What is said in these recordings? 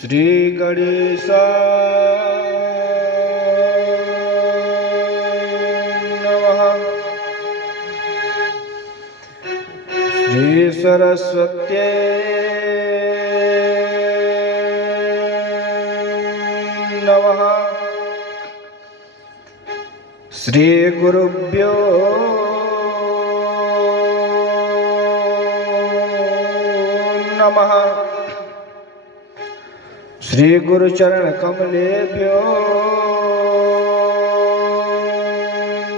श्री गणेशाय नमः। श्री सरस्वत्यै नमः। श्री गुरुभ्यो नमः। श्री गुरुचरण कमलेभ्यो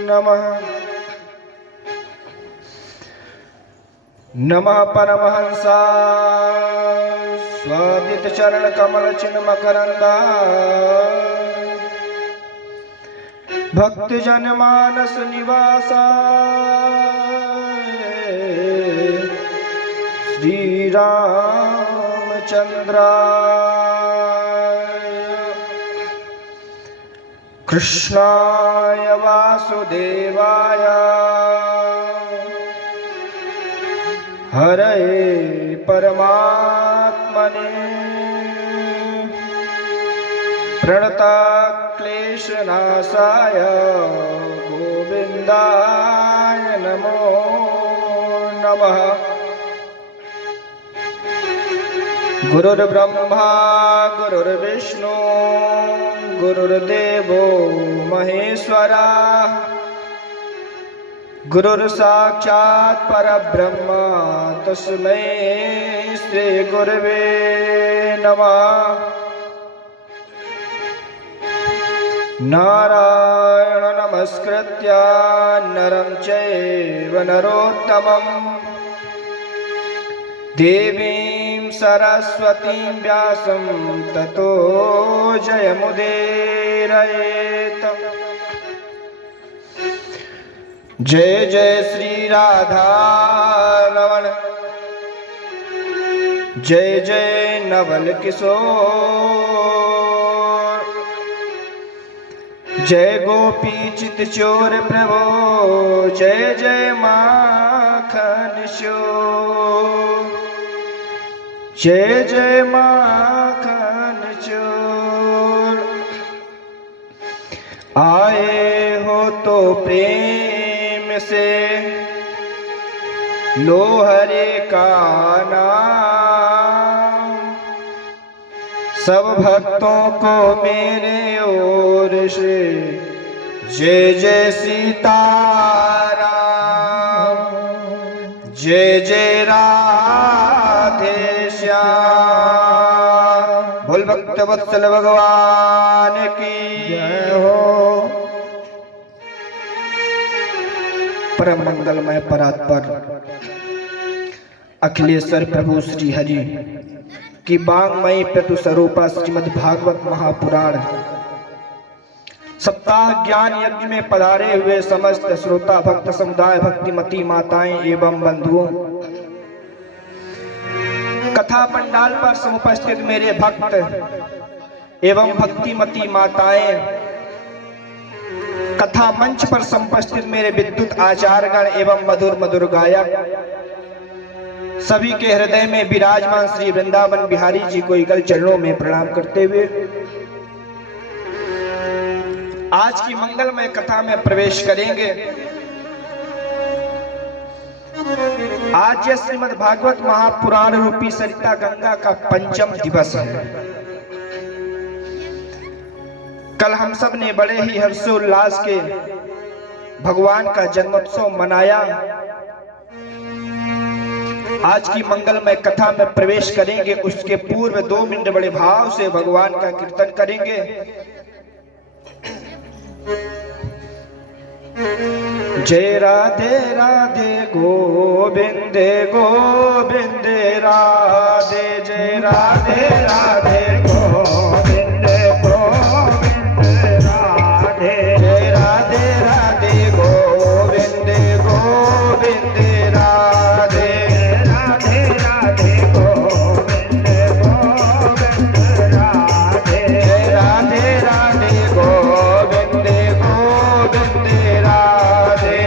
नमः। नमः परमहंसाय स्वादित चरण कमल चिन्ह मकरंदा भक्त जन मानस निवासाय श्री रामचंद्राय कृष्णाय वासुदेवाय हरे परमात्मने प्रणतक्लेशनाशाय गोविंदाय नमो नमः। गुरुर्ब्रह्मा गुरुर्विष्णु गुरुर्देवो महेश्वरा गुरुर्साक्षात् परब्रह्म तस्मै श्री गुरवे नमः। नारायण नमस्कृत्य नरं चैव नरोत्तमं देवीं सरस्वतीं व्यासं ततो जयमुदीरयेत्। जय जय श्री राधा रमण जय जय नवल किशोर जय गोपी चित चोर प्रभो जय जय माखन चोर जय जय माखन चोर। आए हो तो प्रेम से लो हरे का नाम सब भक्तों को मेरे ओर से जय जय सीताराम जय जय राधे श्याम। बोल भक्त वत्सल भगवान की जय हो। परम मंगलमय परात्पर अखिलेश्वर प्रभु श्री हरि की बांगमयी प्रतु स्वरूपा श्रीमद् भागवत महापुराण सप्ताह ज्ञान यज्ञ में पधारे हुए समस्त श्रोता भक्त समुदाय भक्तिमती माताएं एवं बंधुओं, कथा पंडाल पर समुपस्थित मेरे भक्त एवं भक्तिमती माताएं, कथा मंच पर समुपस्थित मेरे विद्युत आचार्यगण एवं मधुर मधुर गायक, सभी के हृदय में विराजमान श्री वृंदावन बिहारी जी को युगल चरणों में प्रणाम करते हुए आज की मंगलमय कथा में प्रवेश करेंगे। आज यह श्रीमद् भागवत महापुराण रूपी सरिता गंगा का पंचम दिवस है। कल हम सब ने बड़े ही हर्षोल्लास के भगवान का जन्मोत्सव मनाया। आज की मंगलमय कथा में प्रवेश करेंगे, उसके पूर्व 2 मिनट बड़े भाव से भगवान का कीर्तन करेंगे। जय राधे राधे गोविंद गोविंद राधे जय राधे राधे गोविंद गोविंद राधे जय राधे राधे गोविंद गोविंद राधे राधे राधे गोविंद गोविंद राधे जय राधे राधे गोविंद गोविंद राधे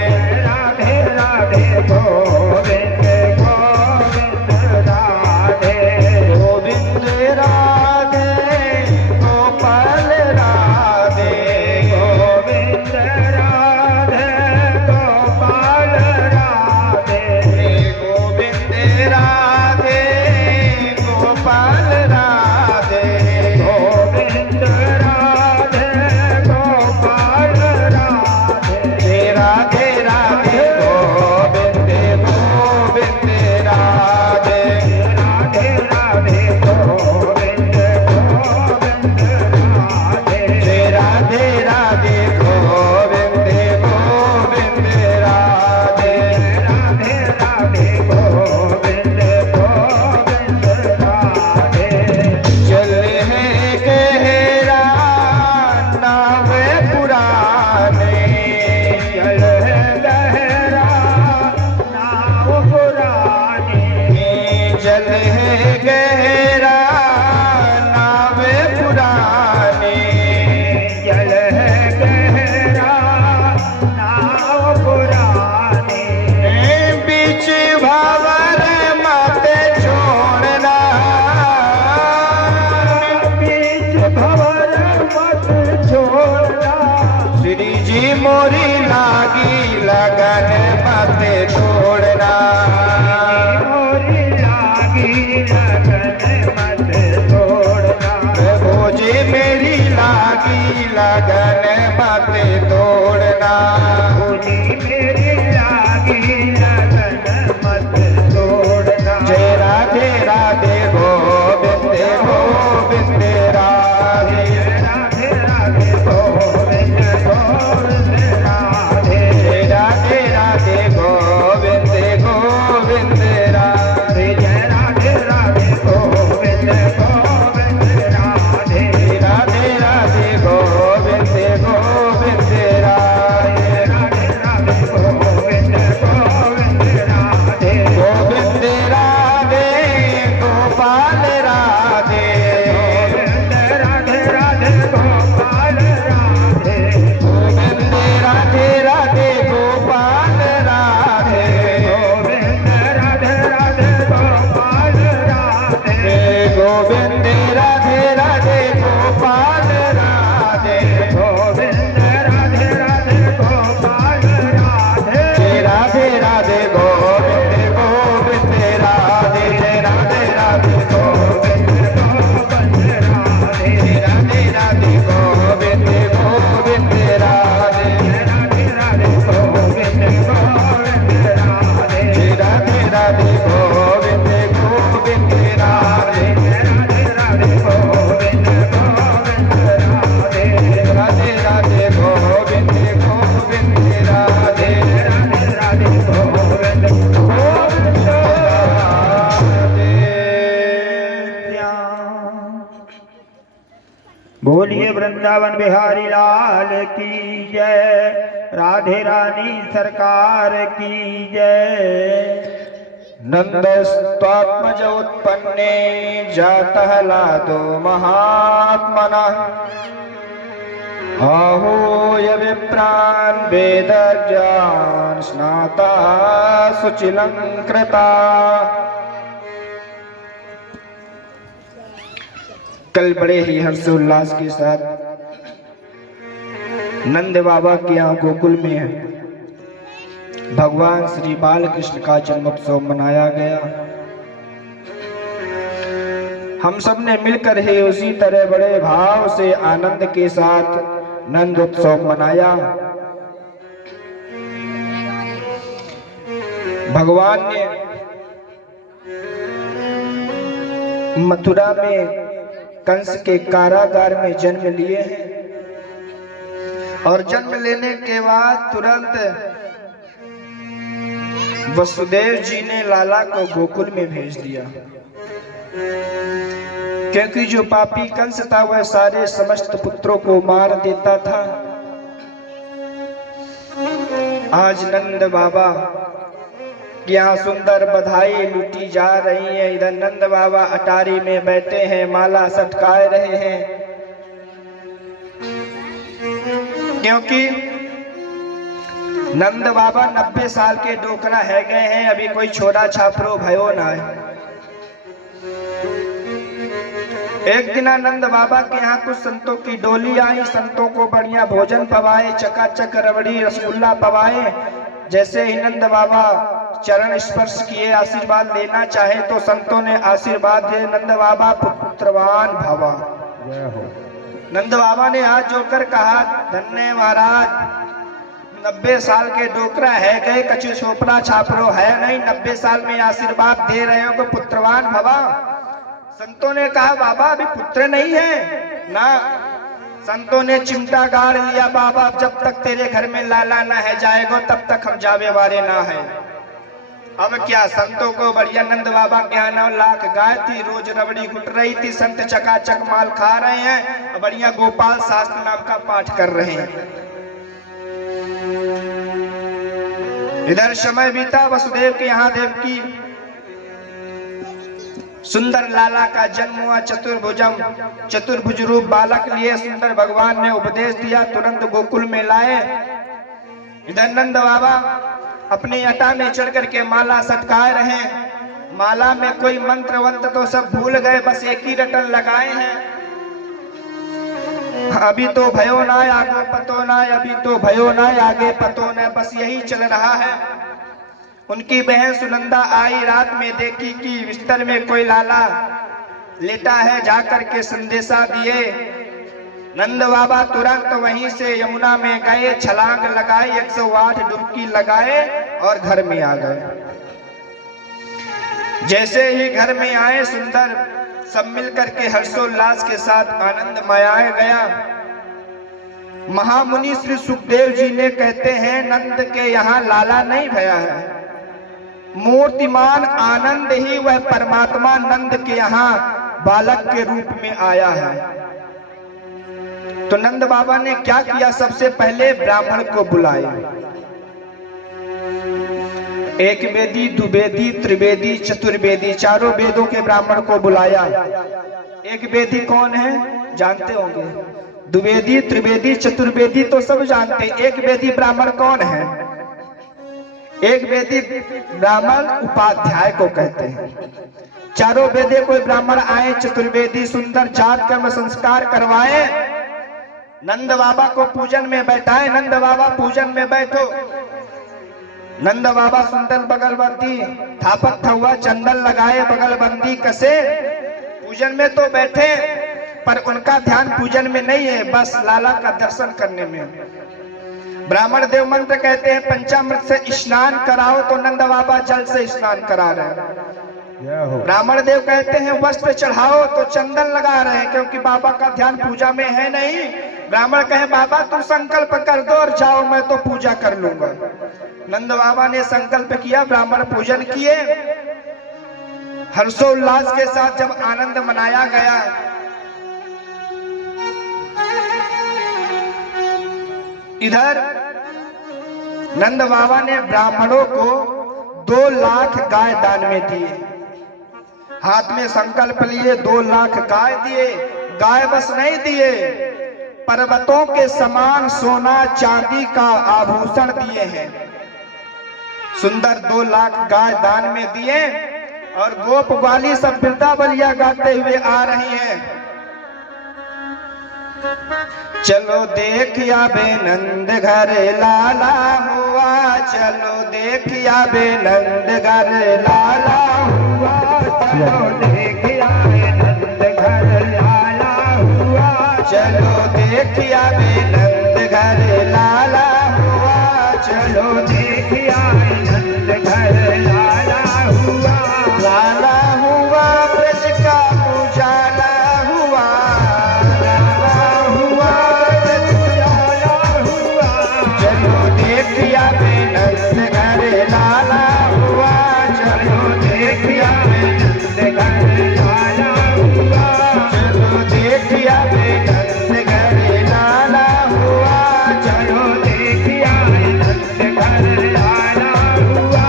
राधे राधे गोविंद गोविंद राधे गोविंद राधे जल है गहरा नावे पुराने, जल है गहरा नाव पुराने, बीच भंवर मत छोड़ना, बीच भंवर मत छोड़ना, श्री जी मोरी लागी लगन मत तोड़ना, मोरी लागी लगन मत तोड़ना, भोजे मेरी लागी लगन मत तोड़ना, भोजी मेरी लागी लगन मत तोड़ना। जय राधे राधे गोविंद गोविंद राधे, राधे राधे गोविंद गोविंद राधे, जय राधे राधे गोविंद गोविंद राधे, जय राधे राधे गोविंद गोविंद राधे, राधे राधे गोविंद गोविंद राधे, राधे राधे गोविंद गोविंद राधे, गोविंद राधे गोपाल राधे, गोविंद राधे राधे गोपाल राधे, गोविंद राधे राधे गोपाल राधे, गोविंद राधे राधे गोपाल राधे, गोविंद राधे राधे गोपाल राधे, गोविंद राधे राधे गोपाल राधे, जय राधे राधे गोविंद गोविंद राधे, जय राधे राधे गोविंद गोविंद राधे, जय राधे राधे गोविंद गोविंद राधे, राधे राधे गोविंद गोविंद राधे, जय राधे राधे गोविंद गोविंद राधे, राधे राधे गोविंद गोविंद राधे, राधे राधे गोविंद गोविंद राधे, राधे राधे गोविंद गोविंद बोलिए वृंदावन बिहारी लाल की जय, राधे रानी सरकार की जय। नंद स्वात्मज उत्पन्ने जातः लादो महात्मना, आहूय विप्रान् वेदज्ञान स्नाता सुचिलंकृता। कल बड़े ही हर्षोल्लास के साथ नंद बाबा के यहाँ गोकुल में भगवान श्री बाल कृष्ण का जन्मोत्सव मनाया गया। हम सब ने मिलकर ही उसी तरह बड़े भाव से आनंद के साथ नंद उत्सव मनाया। भगवान ने मथुरा में कंस के कारागार में जन्म लिए हैं और जन्म लेने के बाद तुरंत वसुदेव जी ने लाला को गोकुल में भेज दिया, क्योंकि जो पापी कंस था वह सारे समस्त पुत्रों को मार देता था। आज नंद बाबा यहाँ सुंदर बधाई लूटी जा रही है। इधर नंद बाबा अटारी में बैठे हैं, माला सटकाए रहे हैं, क्योंकि नंद बाबा 90 साल के डोकरा है गए हैं, अभी कोई छोरा छापरो भयो ना है। एक दिन नंद बाबा के यहाँ कुछ संतों की डोली आई, संतों को बढ़िया भोजन पवाए, चकाचक रबड़ी रसगुल्ला पवाए। जैसे ही नंद बाबा चरण स्पर्श किए, आशीर्वाद लेना चाहे तो संतों ने आशीर्वाद दिए, नंद बाबा पुत्रवान भवा। नंद बाबा ने हाथ जोड़कर कहा, धन्य महाराज, 90 साल के डोकरा है गए, कछु छोपरा छापरो है नहीं, 90 साल में आशीर्वाद दे रहे हो को पुत्रवान भवा। संतों ने कहा, बाबा अभी पुत्र नहीं है ना। संतों ने चिमटा गाड़ लिया, बाबा जब तक तेरे घर में लाला ना है जाएगा तब तक हम जावे वाले ना है। अब क्या, संतों को बढ़िया नंद बाबा के यहाँ 9 लाख गाय थी, रोज रबड़ी घुट रही थी, संत चकाचक माल खा रहे हैं, बढ़िया गोपाल शास्त्र नाम का पाठ कर रहे हैं। इधर समय बीता, वसुदेव के यहाँ देवकी सुंदर लाला का जन्म हुआ। चतुर्भुज रूप बालक लिए सुंदर भगवान ने उपदेश दिया, तुरंत गोकुल में लाए। इधर नंद बाबा अपनी अटा में चढ़ करके माला सटकाए रहे। माला में कोई मंत्र वंत्र तो सब भूल गए, बस एक ही रटन लगाए हैं, अभी तो भयो ना आगे पतो ना, अभी तो भयो ना आगे पतो ना, बस यही चल रहा है। उनकी बहन सुनंदा आई, रात में देखी कि बिस्तर में कोई लाला लेटा है, जाकर के संदेशा दिए। नंद बाबा तुरंत वहीं से यमुना में गए, छलांग लगाई, 108 डुबकी लगाए और घर में आ गए। जैसे ही घर में आए, सुंदर सब मिलकर के हर्षोल्लास के साथ आनंद मनाया गया। महामुनि श्री सुखदेव जी ने कहते हैं, नंद के यहाँ लाला नहीं भया है, मूर्तिमान आनंद ही वह परमात्मा नंद के यहाँ बालक के रूप में आया है। तो नंद बाबा ने क्या किया, सबसे पहले ब्राह्मण को बुलाए। एक वेदी, द्विवेदी, त्रिवेदी, चतुर्वेदी, चारों वेदों के ब्राह्मण को बुलाया। एक वेदी कौन है जानते होंगे, द्विवेदी, त्रिवेदी, चतुर्वेदी तो सब जानते। एक वेदी ब्राह्मण कौन है? एक वेदी ब्राह्मण उपाध्याय को कहते हैं। चारों वेदे कोई ब्राह्मण आए, चतुर्वेदी सुंदर जात कर्म संस्कार करवाए, नंद बाबा को पूजन में बैठाए। नंद बाबा पूजन में बैठो। नंद बाबा सुंदर बगलबंदी थापक थुआ चंदन लगाए, बगलबंदी कसे, पूजन में तो बैठे, पर उनका ध्यान पूजन में नहीं है, बस लाला का दर्शन करने में। ब्राह्मण देव मंत्र कहते हैं, पंचामृत से स्नान कराओ, तो नंद बाबा जल से स्नान करा रहे हैं। ब्राह्मण देव कहते हैं वस्त्र चढ़ाओ, तो चंदन लगा रहे हैं, क्योंकि बाबा का ध्यान पूजा में है नहीं। ब्राह्मण कहे बाबा तुम संकल्प कर दो और जाओ, मैं तो पूजा कर लूंगा। नंद बाबा ने संकल्प किया, ब्राह्मण पूजन किए। हर्षोल्लास के साथ जब आनंद मनाया गया, इधर नंद बाबा ने ब्राह्मणों को 2 लाख गाय दान में दिए। हाथ में संकल्प लिए 2 लाख गाय दिए। गाय बस नहीं दिए, पर्वतों के समान सोना चांदी का आभूषण दिए हैं। सुंदर 2 लाख गाय दान में दिए, और गोप ग्वाली सब वृंदावलिया गाते हुए आ रही हैं। चलो देखिया बे नंद घर लाला हुआ, चलो देखिया बे नंद घर लाला हुआ, चलो देखिया बे नंद घर लाला हुआ, चलो देखिया बे नंद घर लाला हुआ, चलो देखिया बे नंद घर लाला हुआ। लाला हुआ ब्रज का उजाला हुआ, लाला हुआ ब्रज उजाला हुआ, चलो देखिया बे नंद घर लाला हुआ, चलो देखिया बे नंद घर लाला हुआ, चलो देखिया बे नंद घर लाला हुआ, चलो देखिया बे नंद घर लाला हुआ।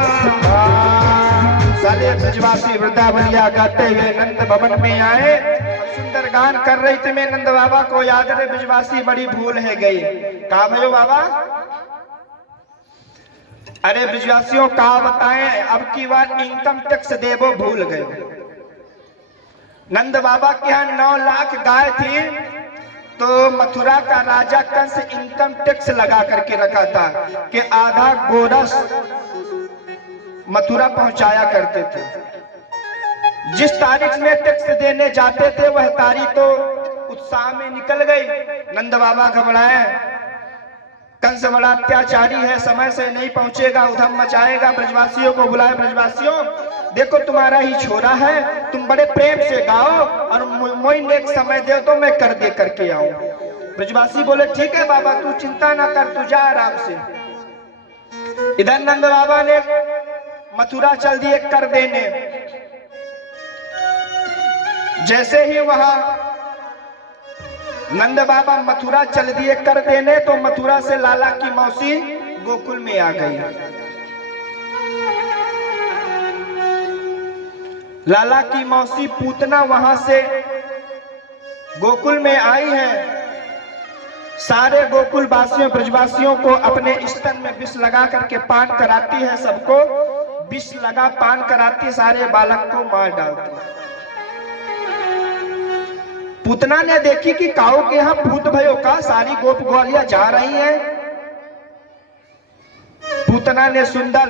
साले ब्रजवासी वृंदावनिया गाते हुए नंद भवन में आए। सुंदर गान कर रही थी, मैं नंद बाबा को याद रहे ब्रजवासी बड़ी भूल है गई। कहा भयो बाबा, अरे ब्रजवासियों कहा बताएं, अब की बार इनकम टैक्स देवो भूल गए। नंद बाबा के यहाँ 9 लाख गाय थी, तो मथुरा का राजा कंस इनकम टैक्स लगा करके रखा था कि आधा गोरस मथुरा पहुंचाया करते थे। जिस तारीख में टैक्स देने जाते थे, वह तारीख तो उत्साह में निकल गई। नंद बाबा घबराए, कंस बड़ा अत्याचारी है, समय से नहीं पहुंचेगा, उधम मचाएगा। ब्रजवासियों को बुलाए, ब्रजवासियों देखो तुम्हारा ही छोरा है, तुम बड़े प्रेम से गाओ और मुझे एक समय दे तो मैं कर दे करके आऊं। ब्रजवासी बोले ठीक है बाबा, तू चिंता ना कर, तू जा आराम से। इधर नंद बाबा ने मथुरा चल दिए कर देने। जैसे ही वहां नंद बाबा मथुरा चल दिए कर देने, तो मथुरा से लाला की मौसी गोकुल में आ गई। लाला की मौसी पूतना वहां से गोकुल में आई है। सारे गोकुल वासियों ब्रजवासियों को अपने स्तन में विष लगा करके पान कराती है, सबको विष लगा पान कराती, सारे बालक को मार डालती है। पूतना ने देखी कि काऊ के यहाँ भूत भयो का, सारी गोप ग्वालियां जा रही हैं। पूतना ने सुंदर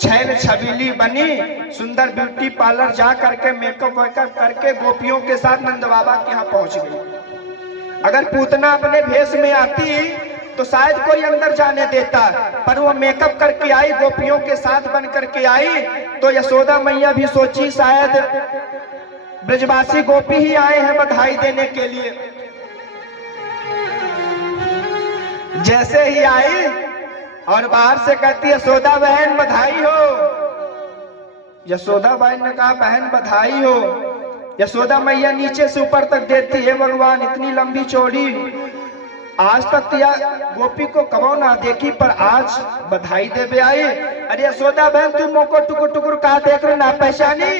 छैल छबीली बनी, सुंदर ब्यूटी पार्लर जा करके मेकअप वेकअप करके गोपियों के साथ नंद बाबा के यहाँ पहुंच गई। अगर पूतना अपने भेष में आती तो शायद कोई अंदर जाने देता, पर वो मेकअप करके आई, गोपियों के साथ बन करके आई, तो यशोदा मैया भी सोची शायद ब्रजवासी गोपी ही आए हैं बधाई देने के लिए। जैसे ही आई और बाहर से कहती है यशोदा बहन बधाई हो। यशोदा बहन ने कहा बहन बधाई हो। यशोदा मैया नीचे से ऊपर तक देखती है, भगवान इतनी लंबी चौड़ी आज तक या गोपी को कबो ना देखी, पर आज बधाई देवे आई। अरे यशोदा बहन तू मोको टुकुर टुकुर कहा देख रहे ना पहचानी?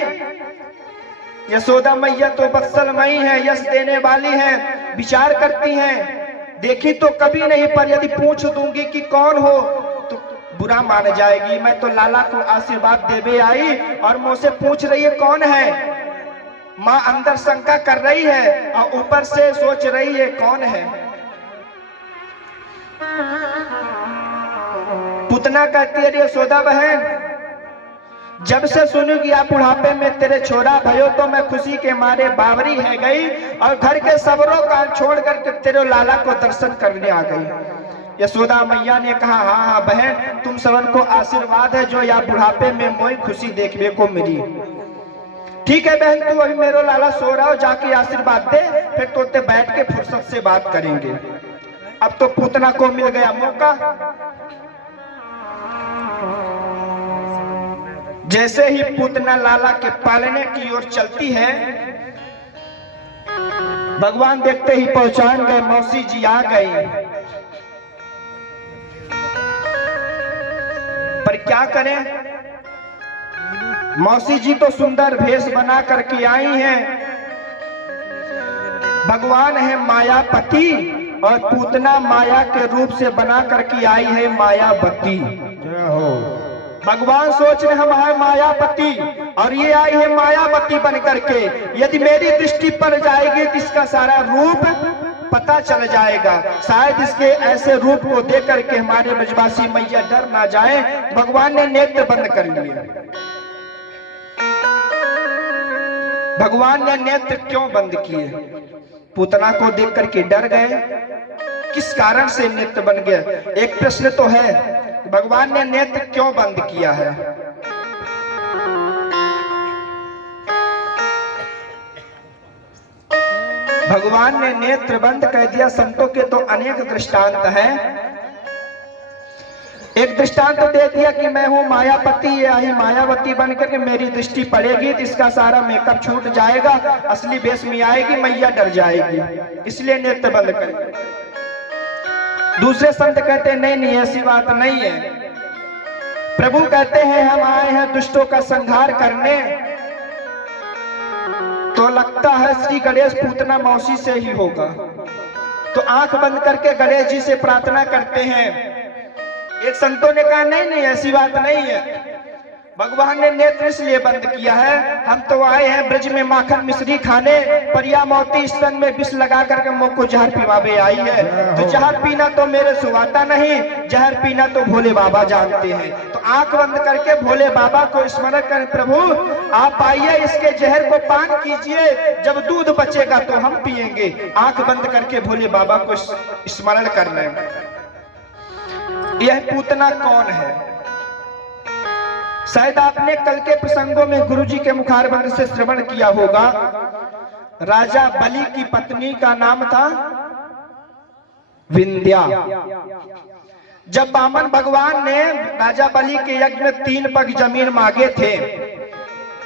यशोदा मैया तो बत्सलमयी है, यश देने वाली है, विचार करती हैं। देखी तो कभी नहीं, पर यदि पूछ दूंगी कि कौन हो तो बुरा मान जाएगी। मैं तो लाला को आशीर्वाद देवे आई और मुझसे पूछ रही है कौन है। माँ अंदर शंका कर रही है और ऊपर से सोच रही है कौन है। पूतना कहती है यशोदा बहन जब से सुनी कि आप बुढ़ापे में तेरे छोरा भयो तो मैं खुशी के मारे बावरी है गई और घर के सबरों का छोड़ करके तेरे लाला को दर्शन करने आ गई। यशोदा मैया ने कहा हाँ हाँ बहन तुम सबन को आशीर्वाद है जो या बुढ़ापे में मोई खुशी देखने को मिली। ठीक है बहन तू अभी मेरे लाला सो रहा हो, जाके आशीर्वाद दे, फिर तोते बैठ के फुर्सत से बात करेंगे। अब तो पूतना को मिल गया मौका। जैसे ही पूतना लाला के पालने की ओर चलती है, भगवान देखते ही पहचान गए, मौसी जी आ गए। पर क्या करें, मौसी जी तो सुंदर भेष बना करके आई हैं। भगवान है मायापति और पूतना माया के रूप से बना करके आई है मायावती। जय हो। भगवान सोच रहे हम है मायापति और ये आई है मायावती बन करके। यदि मेरी दृष्टि पर जाएगी तो इसका सारा रूप पता चल जाएगा। शायद इसके ऐसे रूप को देख करके हमारे ब्रजवासी मैया डर ना जाए। भगवान ने नेत्र बंद कर लिए। भगवान ने नेत्र क्यों बंद किए? पूतना को देख करके डर गए। किस कारण से नेत्र बन गया? एक प्रश्न तो है, भगवान ने नेत्र क्यों बंद किया है? भगवान ने नेत्र बंद कर दिया। संतों के तो अनेक दृष्टांत हैं। एक दृष्टांत तो दे दिया कि मैं हूँ मायापति, ये आई मायावती बनकर के मेरी दृष्टि पड़ेगी तो इसका सारा मेकअप छूट जाएगा, असली वेश में आएगी, मैया डर जाएगी, इसलिए नेत्र बंद कर। दूसरे संत कहते हैं नहीं नहीं ऐसी बात नहीं है। प्रभु कहते हैं हम आए हैं दुष्टों का संहार करने। तो लगता है श्री गणेश पूतना मौसी से ही होगा। तो आंख बंद करके गणेश जी से प्रार्थना करते हैं। एक संतों ने कहा नहीं नहीं ऐसी बात नहीं है, भगवान ने नेत्र इसलिए बंद किया है, हम तो आए हैं ब्रज में माखन मिश्री खाने, परिया मोती स्तन में विष लगा करके मुख को जहर पिवावे आई है। तो जहर पीना तो मेरे सुवाता नहीं, जहर पीना तो भोले बाबा जानते हैं। तो आंख बंद करके भोले बाबा को स्मरण करें, प्रभु आप आइए इसके जहर को पान कीजिए, जब दूध बचेगा तो हम पिएंगे। आंख बंद करके भोले बाबा को स्मरण कर रहे हैं। यह पूतना कौन है? शायद आपने कल के प्रसंगों में गुरुजी के मुखारबंद से श्रवण किया होगा। राजा बलि की पत्नी का नाम था विंध्या। जब वामन भगवान ने राजा बलि के यज्ञ में 3 पग जमीन मांगे थे,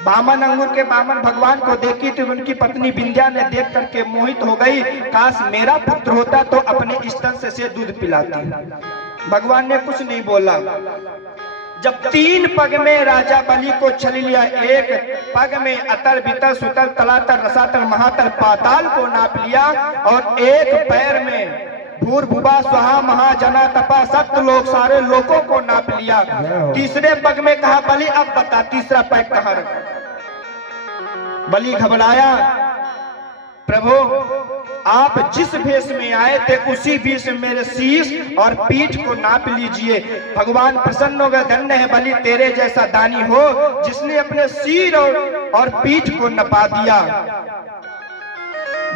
वामन अंगुर के वामन भगवान को देखी तो उनकी पत्नी विंध्या ने देख करके मोहित हो गई। काश मेरा पुत्र होता तो अपने स्तन से दूध पिलाती। भगवान ने कुछ नहीं बोला। जब 3 पग में राजा बलि को छल लिया, एक पग में अतल वितल सुतल तलातल रसातल महातल पाताल को नाप लिया, और एक पैर में भूर्भुवा स्वाहा महाजना तपा सप्त लोक सारे लोगों को नाप लिया। तीसरे पग में कहा बलि अब बता तीसरा पैर कहाँ रखा। बलि घबराया, प्रभु आप जिस भेष में आए थे उसी भेष में मेरे शीश और पीठ को नाप लीजिए। भगवान प्रसन्न हो गए, धन्य है बलि तेरे जैसा दानी हो जिसने अपने सिर और पीठ को नपा दिया।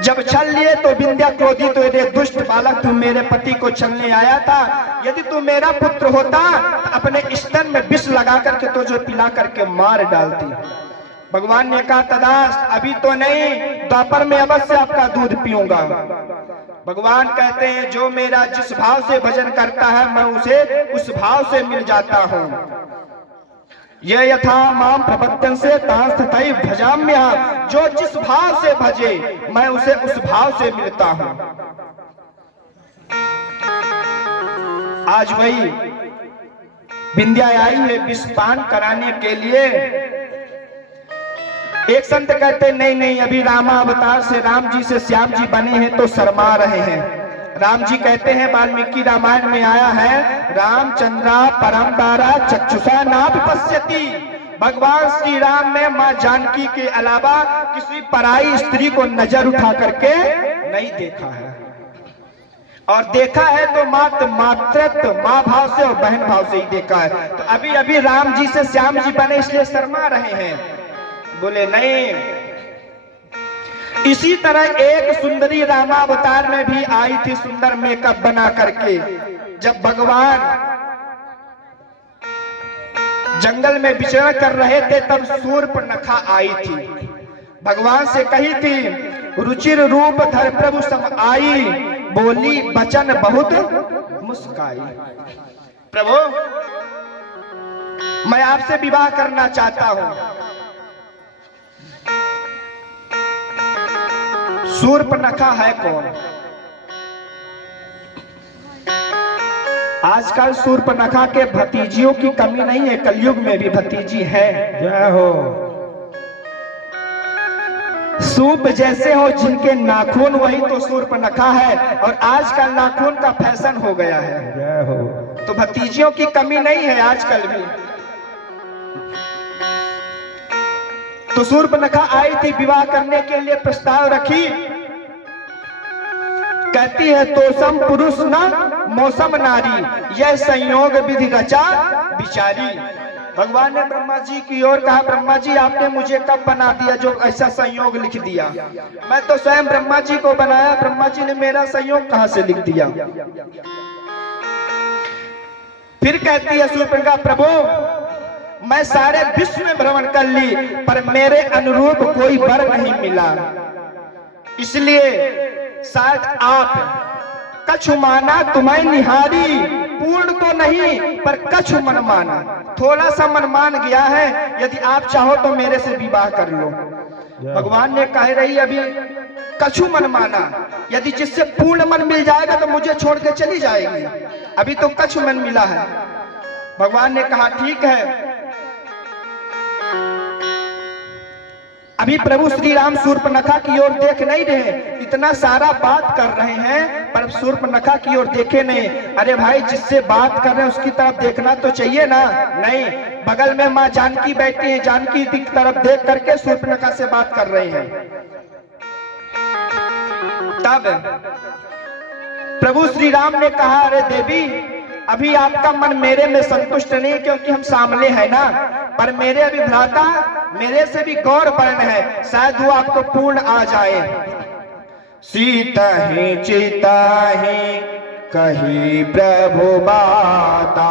जब छल लिए तो विंध्या क्रोधित तो रे दुष्ट बालक तू मेरे पति को छलने आया था, यदि तू मेरा पुत्र होता तो अपने स्तन में विष लगा करके तो जो पिला करके मार डालती। भगवान ने कहा तदास्त, अभी तो नहीं, द्वापर में अवश्य आपका दूध पीऊंगा। भगवान कहते हैं जो मेरा जिस भाव से भजन करता है मैं उसे उस भाव से मिल जाता हूँ। ये यथा माम प्रपद्यन से तांस तथैव भजाम्यः, जो जिस भाव से भजे मैं उसे उस भाव से मिलता हूँ। आज वही विंध्या आई है विषपान कराने के लिए। एक संत कहते नहीं नहीं, अभी रामावतार से राम जी से श्याम जी बने हैं तो शर्मा रहे हैं। राम जी कहते हैं वाल्मीकि रामायण में आया है, रामचंद्रा परम्परा चक्षुषा नाप पश्यति। भगवान श्री राम में माँ जानकी के अलावा किसी पराई स्त्री को नजर उठा करके नहीं देखा है, और देखा है तो मातृत्व माँ भाव से और बहन भाव से ही देखा है। तो अभी अभी राम जी से श्याम जी बने इसलिए शर्मा रहे हैं। बोले नहीं। इसी तरह एक सुंदरी रामावतार में भी आई थी सुंदर मेकअप बना करके। जब भगवान जंगल में विचरण कर रहे थे तब शूर्पणखा आई थी। भगवान से कही थी रुचिर रूप धर प्रभु सम आई, बोली बचन बहुत मुस्काई। प्रभु मैं आपसे विवाह करना चाहता हूं। शूर्पणखा है कौन? आजकल शूर्पणखा के भतीजियों की कमी नहीं है, कलयुग में भी भतीजी है। जय हो। सूप जैसे हो जिनके नाखून वही तो शूर्पणखा है, और आजकल नाखून का फैशन हो गया है। जय हो। तो भतीजियों की कमी नहीं है आजकल भी। तो शूर्पणखा आई थी विवाह करने के लिए प्रस्ताव रखी। कहती है तोसम पुरुष न मौसम नारी, यह संयोग विधि रचा बिचारी। भगवान ने ब्रह्मा जी की ओर कहा ब्रह्मा जी आपने मुझे कब बना दिया जो ऐसा संयोग लिख दिया? मैं तो स्वयं ब्रह्मा जी को बनाया, ब्रह्मा जी ने मेरा संयोग कहां से लिख दिया? फिर कहती है शूर्पणखा प्रभु मैं सारे विश्व में भ्रमण कर ली पर मेरे अनुरूप कोई वर नहीं मिला, इसलिए शायद आप कछु माना तुम्हें निहारी, पूर्ण तो नहीं पर कछु मन माना, थोड़ा सा मन मान गया है, यदि आप चाहो तो मेरे से विवाह कर लो। भगवान ने कह रही अभी कछु मन माना, यदि जिससे पूर्ण मन मिल जाएगा तो मुझे छोड़ के चली जाएगी, अभी तो कछु मन मिला है। भगवान ने कहा ठीक है। अभी प्रभु श्री राम शूर्पणखा की ओर देख नहीं रहे, इतना सारा बात कर रहे हैं पर शूर्पणखा की ओर देखे नहीं। अरे भाई जिससे बात कर रहे हैं उसकी तरफ देखना तो चाहिए ना। नहीं, बगल में माँ जानकी बैठी है, जानकी की तरफ देख करके शूर्पणखा से बात कर रहे हैं। तब प्रभु श्री राम ने कहा अरे देवी अभी आपका मन मेरे में संतुष्ट नहीं क्योंकि हम सामने हैं ना, पर मेरे अभी भ्राता मेरे से भी गौर वर्ण है, शायद वो आपको पूर्ण आ जाए। सीता ही चिता ही कही प्रभु बाता,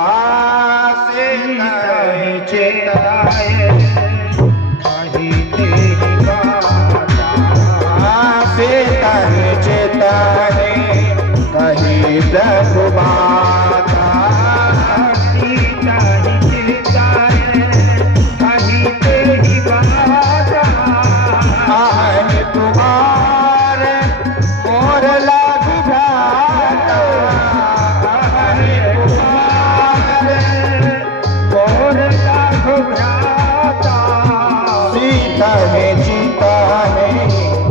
सीता ही चिता ही कही सीता ही चिता ही कही प्रभु बाता, नहीं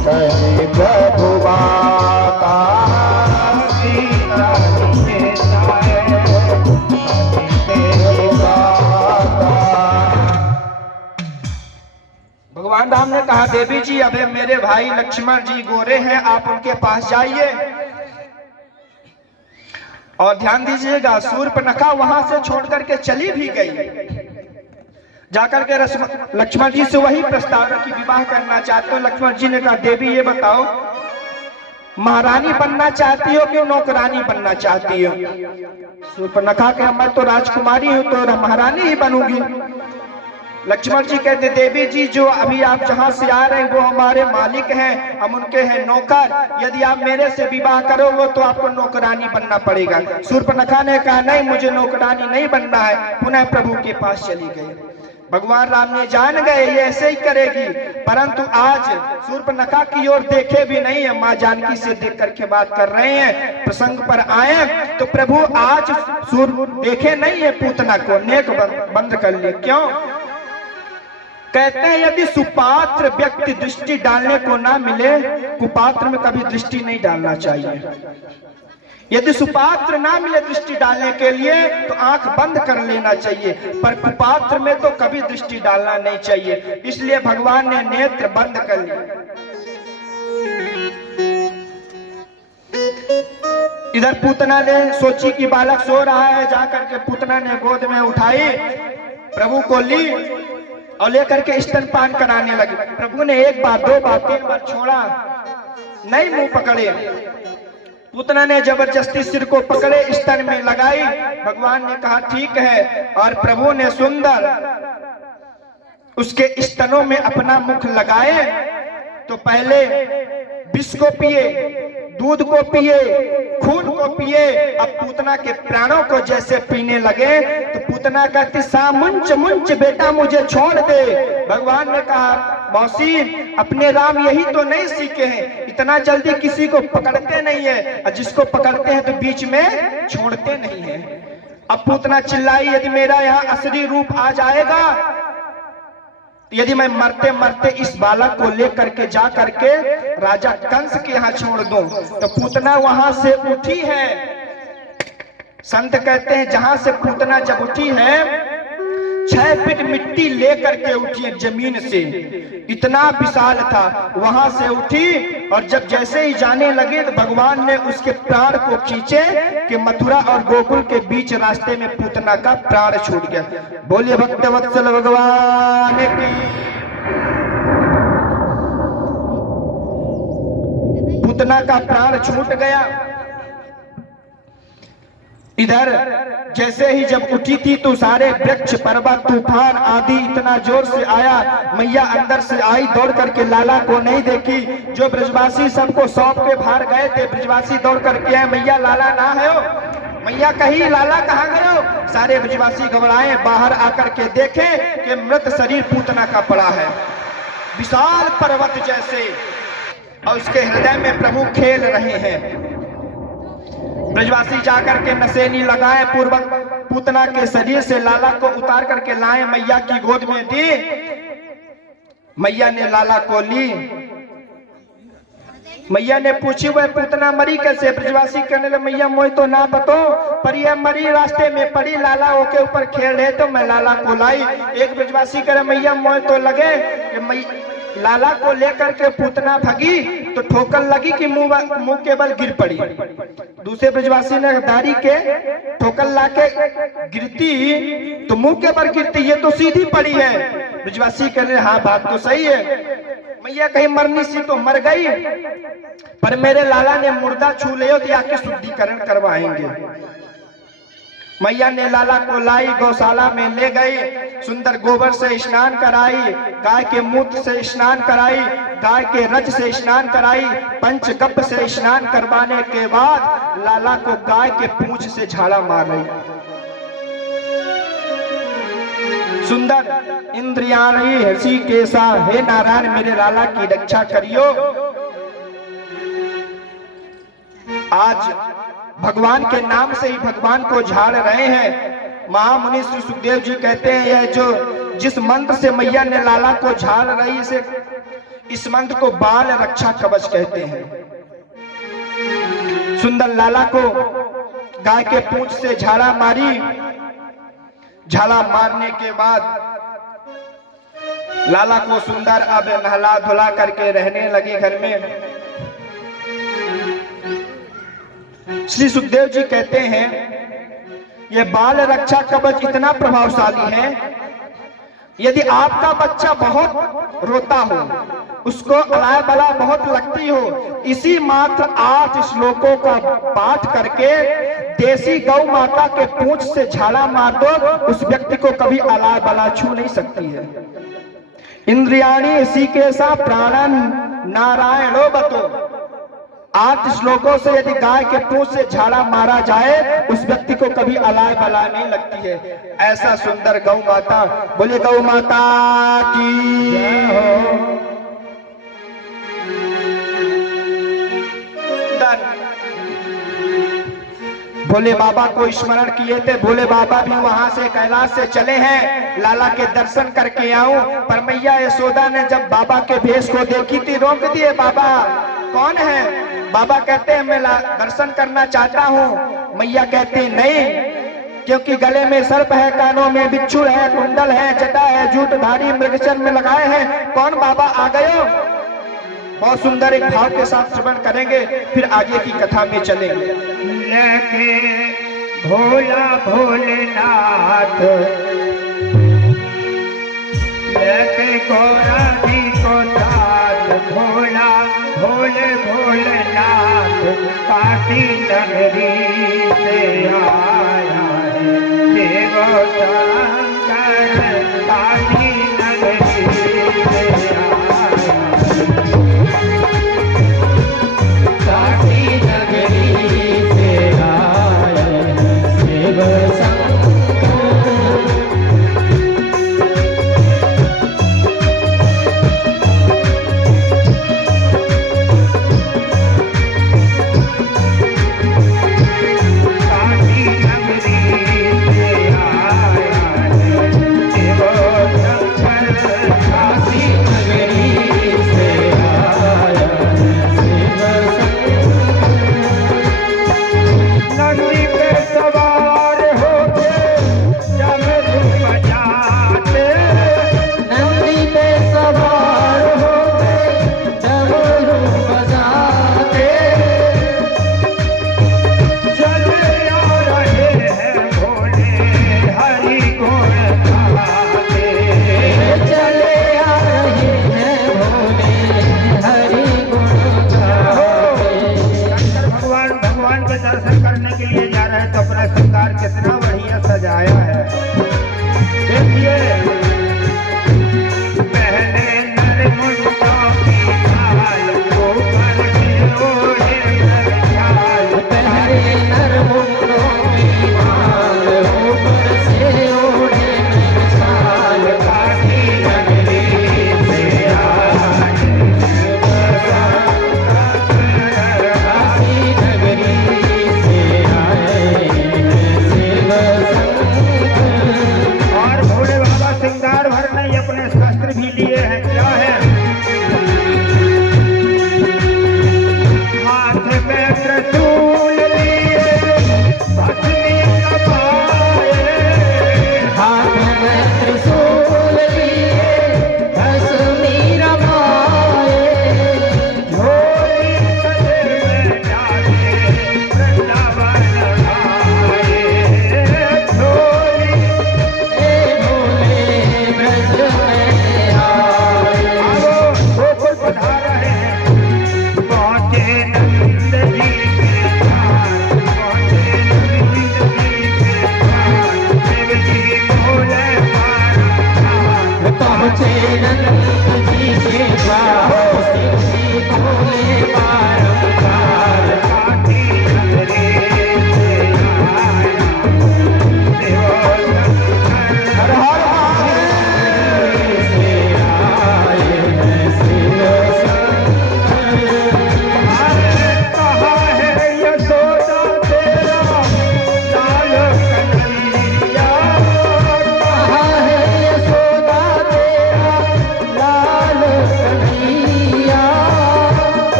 कहे प्रभु माता सीता निकेता है तेरी माता। भगवान राम ने कहा देवी जी अबे मेरे भाई लक्ष्मण जी गोरे हैं, आप उनके पास जाइए। और ध्यान दीजिएगा शूर्पणखा वहां से छोड़ करके चली भी गई। जाकर के लक्ष्मण जी से वही प्रस्ताव कि विवाह करना चाहते हो। लक्ष्मण जी ने कहा देवी ये बताओ महारानी बनना चाहती हो कि नौकरानी बनना चाहती हो? शूर्पणखा के मैं तो राजकुमारी हूं तो महारानी ही बनूंगी। लक्ष्मण जी कहते देवी जी जो अभी आप जहां से आ रहे हैं वो हमारे मालिक हैं, हम उनके हैं नौकर, यदि आप मेरे से विवाह करोगे तो आपको नौकरानी बनना पड़ेगा। शूर्पणखा ने कहा नहीं मुझे नौकरानी नहीं बनना है, पुनः प्रभु के पास चली गई। भगवान राम ने जान गए ये ऐसे ही करेगी, परंतु आज शूर्पणखा की ओर देखे भी नहीं है, मां जानकी से देख करके बात कर रहे हैं। प्रसंग पर आए तो प्रभु आज देखे नहीं है पूतना को, नेक बंद कर लिए। क्यों? कहते हैं यदि सुपात्र व्यक्ति दृष्टि डालने को ना मिले, कुपात्र में कभी दृष्टि नहीं डालना चाहिए। यदि सुपात्र ना मिले दृष्टि डालने के लिए तो आंख बंद कर लेना चाहिए, पर कुपात्र में तो कभी दृष्टि डालना नहीं चाहिए। इसलिए भगवान ने नेत्र बंद कर लिए। इधर पूतना ने सोची कि बालक सो रहा है, जाकर के पूतना ने गोद में उठाई, प्रभु को ली और लेकर के स्तनपान कराने लगी। प्रभु ने एक बार दो बार तीन बार छोड़ा, नहीं मुंह पकड़े। पूतना ने जबरदस्ती सिर को पकड़े स्तन में लगाई। भगवान ने कहा ठीक है, और प्रभु ने सुंदर उसके स्तनों में अपना मुख लगाए। तो पहले विष को पिए, दूध को पिए, खून को पिए, अब पूतना के प्राणों को जैसे पीने लगे तो पूतना कहती सामुंच मुंच बेटा मुझे छोड़ दे। भगवान ने कहा मौसी अपने राम यही तो नहीं सीखे हैं, इतना जल्दी किसी को पकड़ते नहीं है, और जिसको पकड़ते हैं तो बीच में छोड़ते नहीं है। अब पूतना चिल्लाई यदि मेरा यहाँ असली रूप आ जाएगा, यदि मैं मरते मरते इस बालक को लेकर के जा करके राजा कंस के यहाँ छोड़ दूं, तो पूतना वहां से उठी है। संत कहते हैं जहां से पूतना जब उठी है 6 फीट मिट्टी लेकर के उठी है जमीन से, इतना विशाल था। वहां से उठी और जब जैसे ही जाने लगे तो भगवान ने उसके प्राण को खींचे कि मथुरा और गोकुल के बीच रास्ते में पूतना का प्राण छूट गया। बोलिए भक्तवत्सल भगवान की। पूतना का प्राण छूट गया। इधर जैसे ही जब उठी थी तो सारे वृक्ष पर्वत तूफान आदि इतना जोर से आया, मैया अंदर से आई दौड़ करके लाला को नहीं देखी। जो ब्रजवासी सबको सौंप के बाहर गए थे, ब्रजवासी दौड़ करके आए, मैया लाला ना है हो। मैया कही लाला कहाँ गए हो? सारे ब्रजवासी घबराए, बाहर आकर के देखे कि मृत शरीर पूतना का पड़ा है, विशाल पर्वत जैसे, और उसके हृदय में प्रभु खेल रहे हैं। ब्रजवासी जाकर के नसेनी लगाए, पूर्वक पूतना के शरीर से लाला को उतार करके लाए, मैया की गोद में दी। मैया ने लाला को ली। मैया ने पूछी वह पूतना मरी कैसे? ब्रजवासी कहने लगे मैया मोई तो ना बतो, पर यह मरी रास्ते में पड़ी, लाला ओके ऊपर खेल रहे तो मैं लाला को लाई। एक ब्रजवासी कह रहे मैया मोई तो लगे कि लाला को लेकर के पूतना भगी तो ठोकर लगी कि मुंह के बल गिर पड़ी। दूसरे ब्रजवासी ने दाढ़ी के ठोकर लाके गिरती तो मुंह के बल गिरती, ये तो सीधी पड़ी है। ब्रजवासी कह रहे हाँ बात तो सही है। मैया कहीं मरनी सी तो मर गई, पर मेरे लाला ने मुर्दा छू लियो तो आके शुद्धिकरण करवाएंगे। मैया ने लाला को लाई, गौशाला में ले गई, सुंदर गोबर से स्नान कराई, गाय के मूत्र से स्नान कराई, गाय के रज से स्नान कराई, पंचगव्य से स्नान करवाने के बाद लाला को गाय के पूंछ से झाड़ा मार रही। सुंदर इंद्रियाणी ऋषिकेशा, हे नारायण मेरे लाला की रक्षा करियो। आज भगवान के नाम से ही भगवान को झाड़ रहे हैं। महामुनि श्री सुखदेव जी कहते हैं यह जो जिस मंत्र से मैया ने लाला को झाड़ रही से इस मंत्र को बाल रक्षा कवच कहते हैं। सुंदर लाला को गाय के पूंछ से झाड़ा मारी। झाड़ा मारने के बाद लाला को सुंदर अब नहला धुला करके रहने लगी घर में। श्री सुखदेव जी कहते हैं यह बाल रक्षा कवच इतना प्रभावशाली है, यदि आपका बच्चा बहुत रोता हो, उसको अलाय बला बहुत लगती हो, इसी मात्र 8 श्लोकों का पाठ करके देसी गौ माता के पूंछ से झाड़ा मार दो, उस व्यक्ति को कभी अलाय बला छू नहीं सकती है। इंद्रियाणी सीकेशा प्राणन नारायणो बतो। 8 श्लोकों से यदि गाय के पूंछ से झाड़ा मारा जाए, उस व्यक्ति को कभी अलाय बला नहीं लगती है। ऐसा सुंदर गौ माता, बोले गौ माता की जय हो। भोले बाबा को स्मरण किए थे। भोले बाबा भी वहां से कैलाश से चले हैं, लाला के दर्शन करके आऊं। पर मैया यशोदा ने जब बाबा के भेष को देखी थी, रोक दिए। बाबा कौन है? बाबा कहते हैं मैं दर्शन करना चाहता हूँ। मैया कहती नहीं, क्योंकि गले में सर्प है, कानों में बिच्छू है, कुंडल है, जटा है, जूटधारी मृगचर्म में लगाए हैं। कौन बाबा आ गए? बहुत सुंदर एक भाव के साथ श्रवण करेंगे, फिर आगे की कथा में चलेंगे। लेके भोला भोलेनाथ, लेके गोरा जी को साथ, भोला भोले भोलेनाथ काशी नगरी से आया है देव शंकर, काशी नगरी से आया है। काशी नगरी से आया है देव शंकर।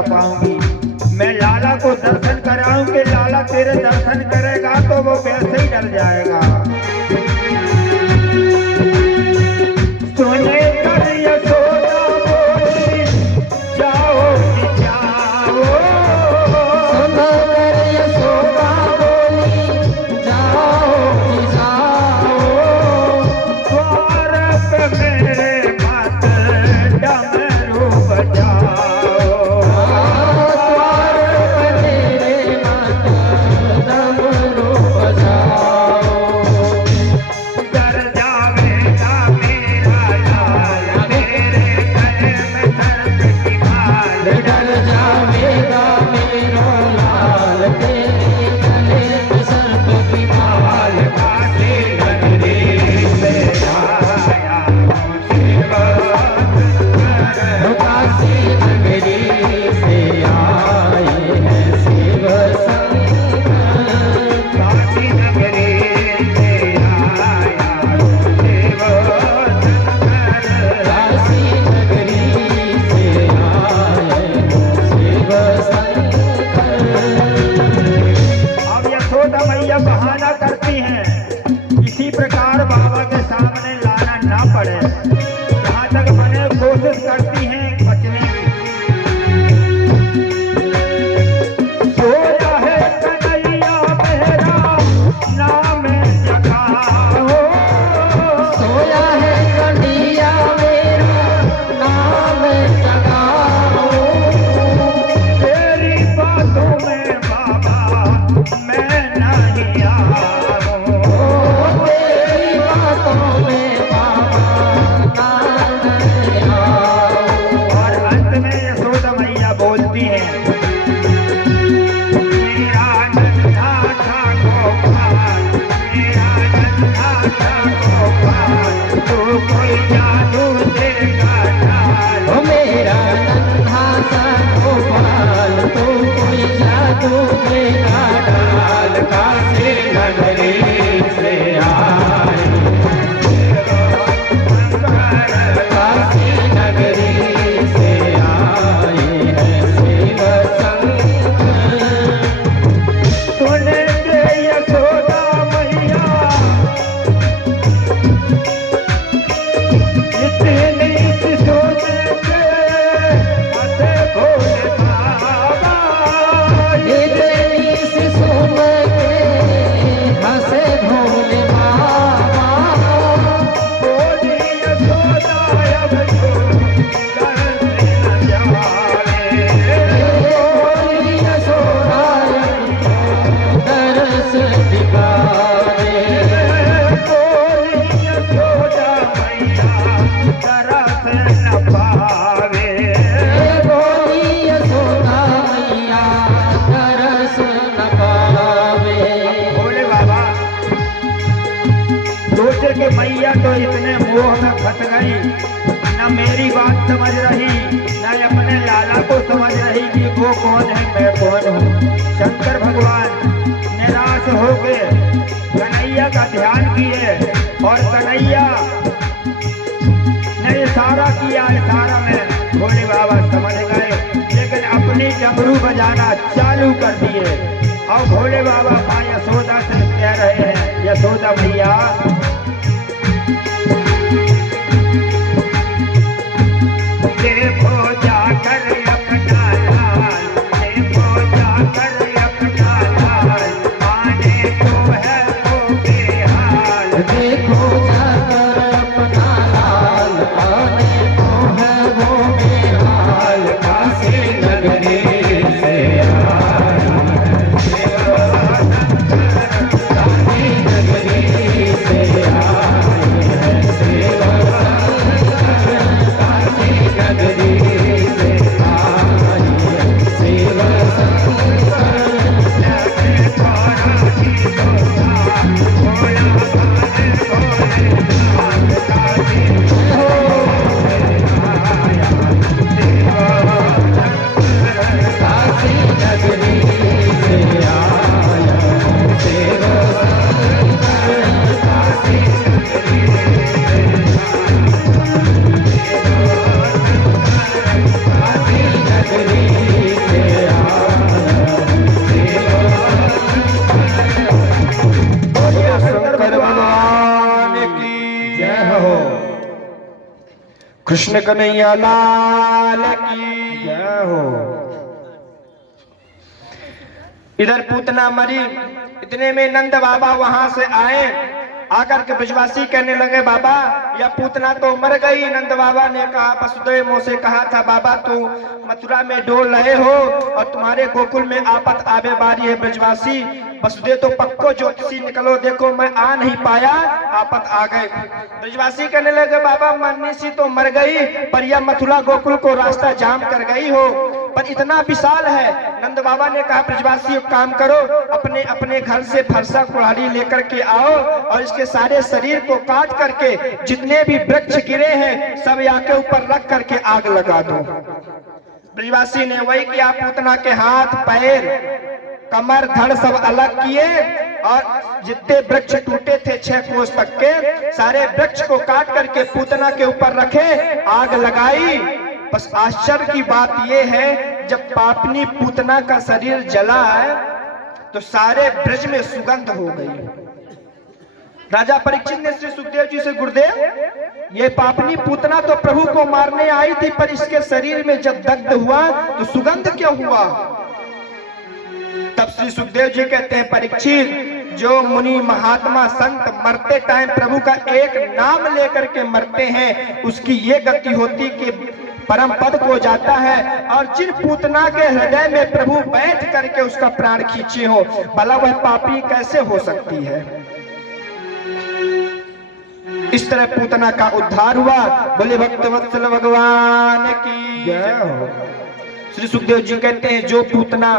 करा पाऊंगी। मैं लाला को दर्शन कराऊं कि लाला तेरे दर्शन करेगा तो वो वैसे ही डर जाएगा। सुने कर यशोदा बोली जाओ कि जाओ, सुनकर यशोदा बोली जाओ कि जाओ, द्वार पे मेरे मत डमरू बजाओ, द्वार पे मेरे मत डमरू बजाओ। डर जावेगा मेरा लाल मेरे गले में सर्प की माल, डर जावेगा मेरा लाल तेरे गले में सर्प की माल। काशी नगरी से आया शिव काशी नगरी से आए हैं शिव शंकर, काशी नगरी से आया शिव शंकर। काशी नगरी से आए हैं शिव शंकर। अब यशोदा मैया बहाना करती हैं, इसी प्रकार बाबा के सामने लाना ना पड़े, जहाँ तक मैंने कोशिश करती हैं बचने की। सोया है कन्हैया मेरा नाम जगाओ, सोया है कन्हैया मेरा नाम जगाओ, तेरी बातों में बाबा मैं नहीं आऊं। तेरी बातों में बाबा नाम आओ। और अंत में यशोदा मैया बोलती हैं, मेरा नन्हा सा गोपाल, मेरा नन्हा सा गोपाल, तू कोई जादू देगा डाल। ओ मेरा नन्हा सा गोपाल, तू कोई जादू देगा डाल। काशी नगरी से आए, काशी नगरी से आए हैं शिव शंकर। सुने के यशोदा मैया इतनी सी सोचे के हंसे भोले बाबा, इतनी सी सुन के हंसे भोले बाबा, बोली यशोदा अब तो करने न जाए, बोली यशोदा दरस दिखावे, बोली यशोदा मैया तरस न पावे। बोली यशोदा मैया दरस न पावे। भोले बाबा सोचे कि मैया तो इतने मोह में फंस गई, न मेरी बात समझ रही, न अपने लाला को समझ रही कि वो कौन है मैं कौन हूँ। शंकर भगवान निराश हो गए, कन्हैया का ध्यान किए और कन्हैया ने इशारा किया, इशारा में भोले बाबा समझ गए, लेकिन अपनी डमरू बजाना चालू कर दिए। और भोले बाबा माँ यशोदा से कह रहे हैं, यशोदा मैया देखो जाकर अपना लाल, देखो जाकर अपना लाल, आने को है वो बेहाल। देखो जाकर अपना लाल, आने को है वो बेहाल। काशी नगरी से आए काशी नगरी से आए हैं शिव शंकर। काशी नगरी कृष्ण कन्हैया लाल की जय हो। इधर पूतना मरी, इतने में नंद बाबा वहां से आए, आकर के ब्रजवासी कहने लगे बाबा यह पूतना तो मर गई। नंद बाबा ने कहा, वसुदेव मुंह से कहा था बाबा तू मथुरा में डोल रहे हो और तुम्हारे गोकुल में आफत आवे बारी है। ब्रजवासी वसुदेव तो पक्को ज्योतिषी निकलो, देखो मैं आ नहीं पाया, आफत आ गए। ब्रजवासी कहने लगे बाबा मरनी सी तो मर गई, पर यह मथुरा गोकुल को रास्ता जाम कर गई हो, पर इतना विशाल है। नंद बाबा ने कहा ब्रजवासी एक काम करो, अपने अपने घर से फरसा कुल्हाड़ी लेकर के आओ और इसके सारे शरीर को काट करके जितने भी वृक्ष गिरे हैं सब आके ऊपर रख करके आग लगा दो। ब्रजवासी ने वही किया, पूतना के हाथ पैर कमर धड़ सब अलग किए और जितने वृक्ष टूटे थे 6 कोस तक के सारे वृक्ष को काट करके पूतना के ऊपर रखे, आग लगाई। बस आश्चर्य की बात यह है जब पापनी पूतना का शरीर जला है तो सारे ब्रज में सुगंध हो गई। राजा परीक्षित ने श्री सुखदेव जी से, गुरुदेव ये पापनी पूतना तो प्रभु को मारने आई थी, पर इसके शरीर में जब दग्ध हुआ तो सुगंध क्यों हुआ? तब श्री सुखदेव जी कहते हैं, परीक्षित जो मुनि महात्मा संत मरते टाइम प्रभु का एक नाम लेकर के मरते हैं उसकी ये गति होती कि परम पद को जाता है, और जिन पूतना के हृदय में प्रभु बैठ करके उसका प्राण खींचे हो, भला वह पापी कैसे हो सकती है? इस तरह पूतना का उद्धार हुआ। बोले भक्तवत्सल भगवान की जय हो। श्री सुखदेव जी कहते हैं, जो पूतना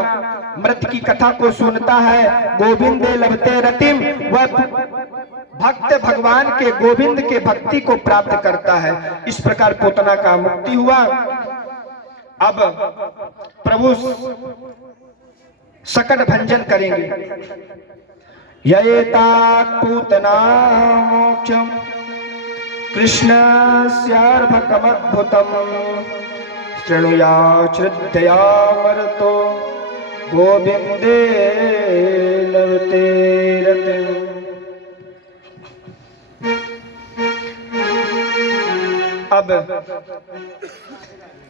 मृत की कथा को सुनता है, गोविंद लभते रतिम, वह भक्त भगवान के गोविंद के भक्ति को प्राप्त करता है। इस प्रकार पूतना का मुक्ति हुआ। अब प्रभु सकट भंजन करेंगे। ययेतात पूतना मोक्षम कृष्णस्यार्भकमद्भुतम् शृणुया श्रद्धया मरतो गोविंदे लभते रतिम्। अब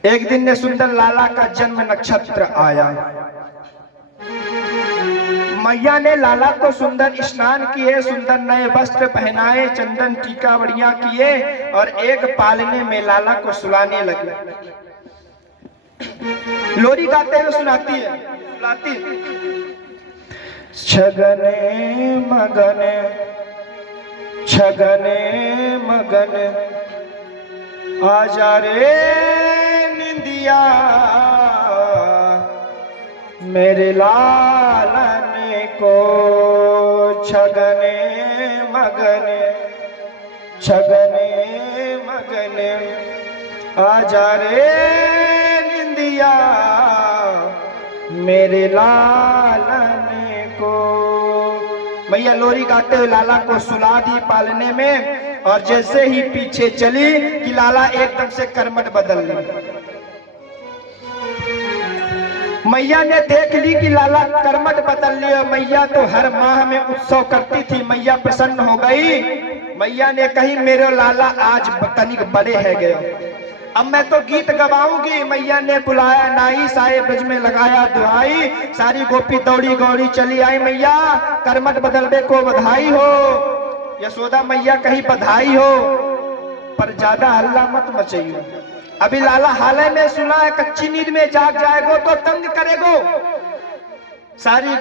एक दिन ने सुंदर लाला का जन्म नक्षत्र आया। मैया ने लाला को सुंदर स्नान किए, सुंदर नए वस्त्र पहनाए, चंदन टीका बढ़िया किए और एक पालने में लाला को सुलाने लगे। लोरी गाते हुए सुनाती है, सुलाती, छगने मगने छगने मगन आजा रे निंदिया मेरे लालन को, छगने मगने आजा रे निंदिया मेरे लालन को। मैया लोरी गाते हुए लाला को सुला दी पालने में, और जैसे ही पीछे चली कि लाला एकदम से कर्मठ बदल ली। मैया ने देख ली कि लाला कर्मठ बदल लिया। मैया तो हर माह में उत्सव करती थी, मैया प्रसन्न हो गई। मैया ने कही मेरे लाला आज तनिक बड़े है गए, अब मैं तो गीत गवाऊंगी। मैया ने बुलाया नाई, साए ब्रज में लगाया दुहाई, सारी गोपी दौड़ी गौड़ी चली आई। मैया कर्मठ बदलने को बधाई हो। यशोदा मैया कही बधाई हो, पर ज्यादा हल्ला मत मचाइयो, अभी लाला हाले में सुना है, कच्ची नींद में जाग जाएगो तो तंग करेगो। सारी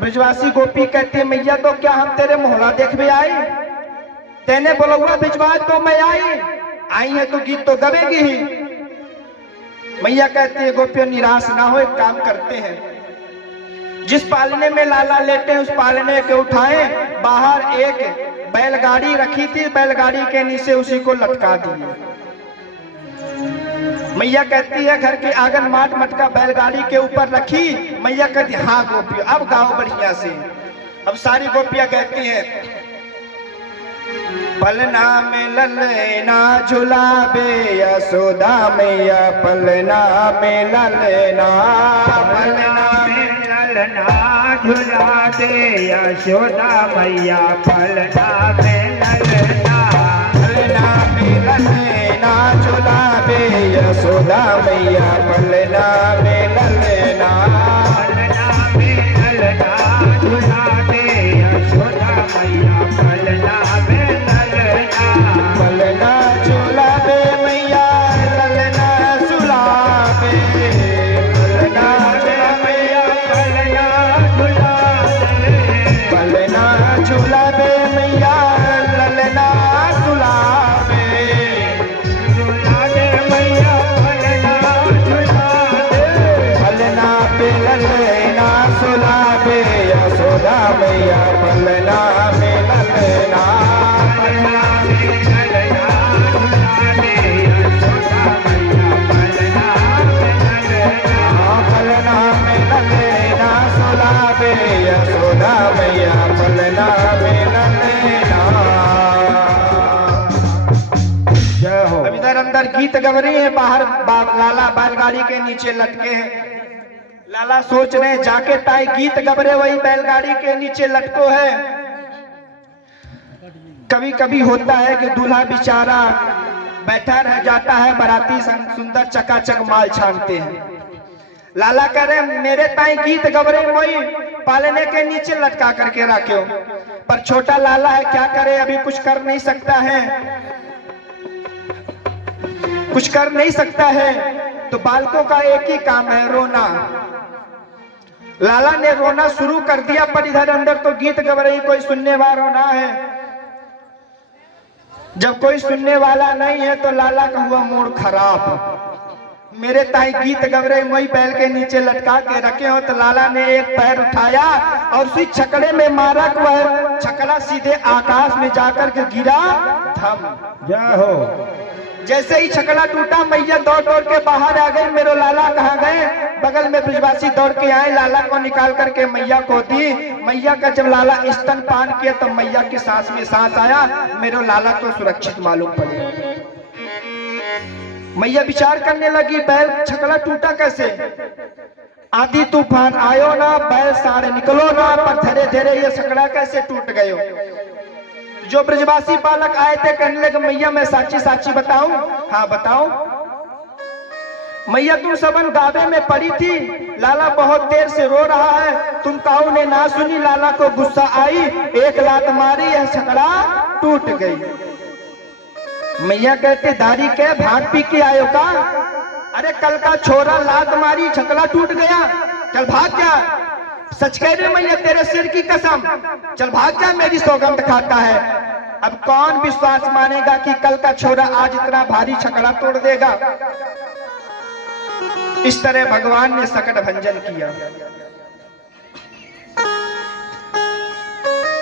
ब्रजवासी गोपी कहती मैया तो क्या हम तेरे मोहल्ला देखने आई, तेने बोलौआ भिजवा तो मैं आई है तो गीत तो गवेगी ही। मैया कहती है गोपियों निराश ना हो, एक काम करते हैं, जिस पालने में लाला लेटे हैं उस पालने के उठाए, बाहर एक बैलगाड़ी रखी थी, बैलगाड़ी के नीचे उसी को लटका दिए। मैया कहती है घर के आंगन माट मटका बैलगाड़ी के ऊपर रखी। मैया कहती हाँ गोपियों अब गाओ बढ़िया से। अब सारी गोपियां कहती हैं, पलना में ललना झुलाबे यशोदा मैया, पलना में ललना, पलना में ललना झुला दे यशोदा मैया, पलना में ललना, पलना में ललना झुलावे यशोदा मैया पलना में ललना। पलना में ललना झुलावे यशोदा मैया पलना में ललना। पलना झुलावे मैया ललना झुलावे। पलना मैया पलना झुलावे। पलना झुलावे मैया ललना झुलावे। झुलावे मैया पलना झुलावे। पलना पे ललना झुलावे यशोदा मैया पलना में ललना। पलना में ललना झुलावे यशोदा मैया पलना में ललना। पलना में ललना झुलावे यशोदा मैया पलना में ललना। जय हो। अब इधर अंदर गीत गब रही है, बाहर लाला बैलगाड़ी के नीचे लटके हैं। लाला सोच रहे हैं जाके ताई गीत गब रहे वही बैलगाड़ी के नीचे लटको है। कभी कभी होता है कि दूल्हा बेचारा बैठा रह जाता है, बाराती सुंदर चकाचक माल छानते हैं। लाला कह रहे मेरे ताई गीत गब रहे वही पालने के नीचे लटका करके रखे। पर छोटा लाला है, क्या करे, अभी कुछ कर नहीं सकता है, कुछ कर नहीं सकता है। तो बालकों का एक ही काम है, रोना। लाला ने रोना शुरू कर दिया, पर इधर अंदर तो गीत गब रही, कोई सुनने वाला ना है। जब कोई सुनने वाला नहीं है तो लाला का हुआ मूड खराब। मेरे ताई गीत गब रहे वही बैल के नीचे लटका के रखे हो। तो लाला ने एक पैर उठाया और उसी छकड़े में मारा, वह छकड़ा सीधे आकाश में जाकर के गिरा, धम। जय हो। जैसे ही छकड़ा टूटा मैया दौड़ दौड़ के बाहर आ गई। मेरे लाला कहाँ गए? बगल में ब्रजवासी दौड़ के आए, लाला को निकाल करके मैया को दी। मैया का जब लाला स्तन पान किया तो मैया की सांस में सांस आया। मेरे लाला को सुरक्षित मालूम पड़े। मैया विचार करने लगी बैल छकड़ा टूटा कैसे? आधी तूफान आयो ना, बैल सारे निकलो ना, पर धीरे धीरे ये छकड़ा कैसे टूट गयो। जो ब्रजवासी बालक आए थे कहने लगे मैया मैं साची साची बताऊं? हाँ बताओ। मैया तुम सबन गावे में पड़ी थी, लाला बहुत देर से रो रहा है, तुम काऊ ने ना सुनी, लाला को गुस्सा आई, एक लात मारी, यह छकड़ा टूट गई। मैया कहते दारी के भाग पी के आयो का? अरे कल का छोरा लात मारी छकड़ा टूट गया, चल भाग जा। सच कह रही मैया तेरे सिर की कसम, चल भाग जा, मेरी सौगंध खाता है। अब कौन विश्वास मानेगा कि कल का छोरा आज इतना भारी छकड़ा तोड़ देगा। इस तरह भगवान ने सकट भंजन किया।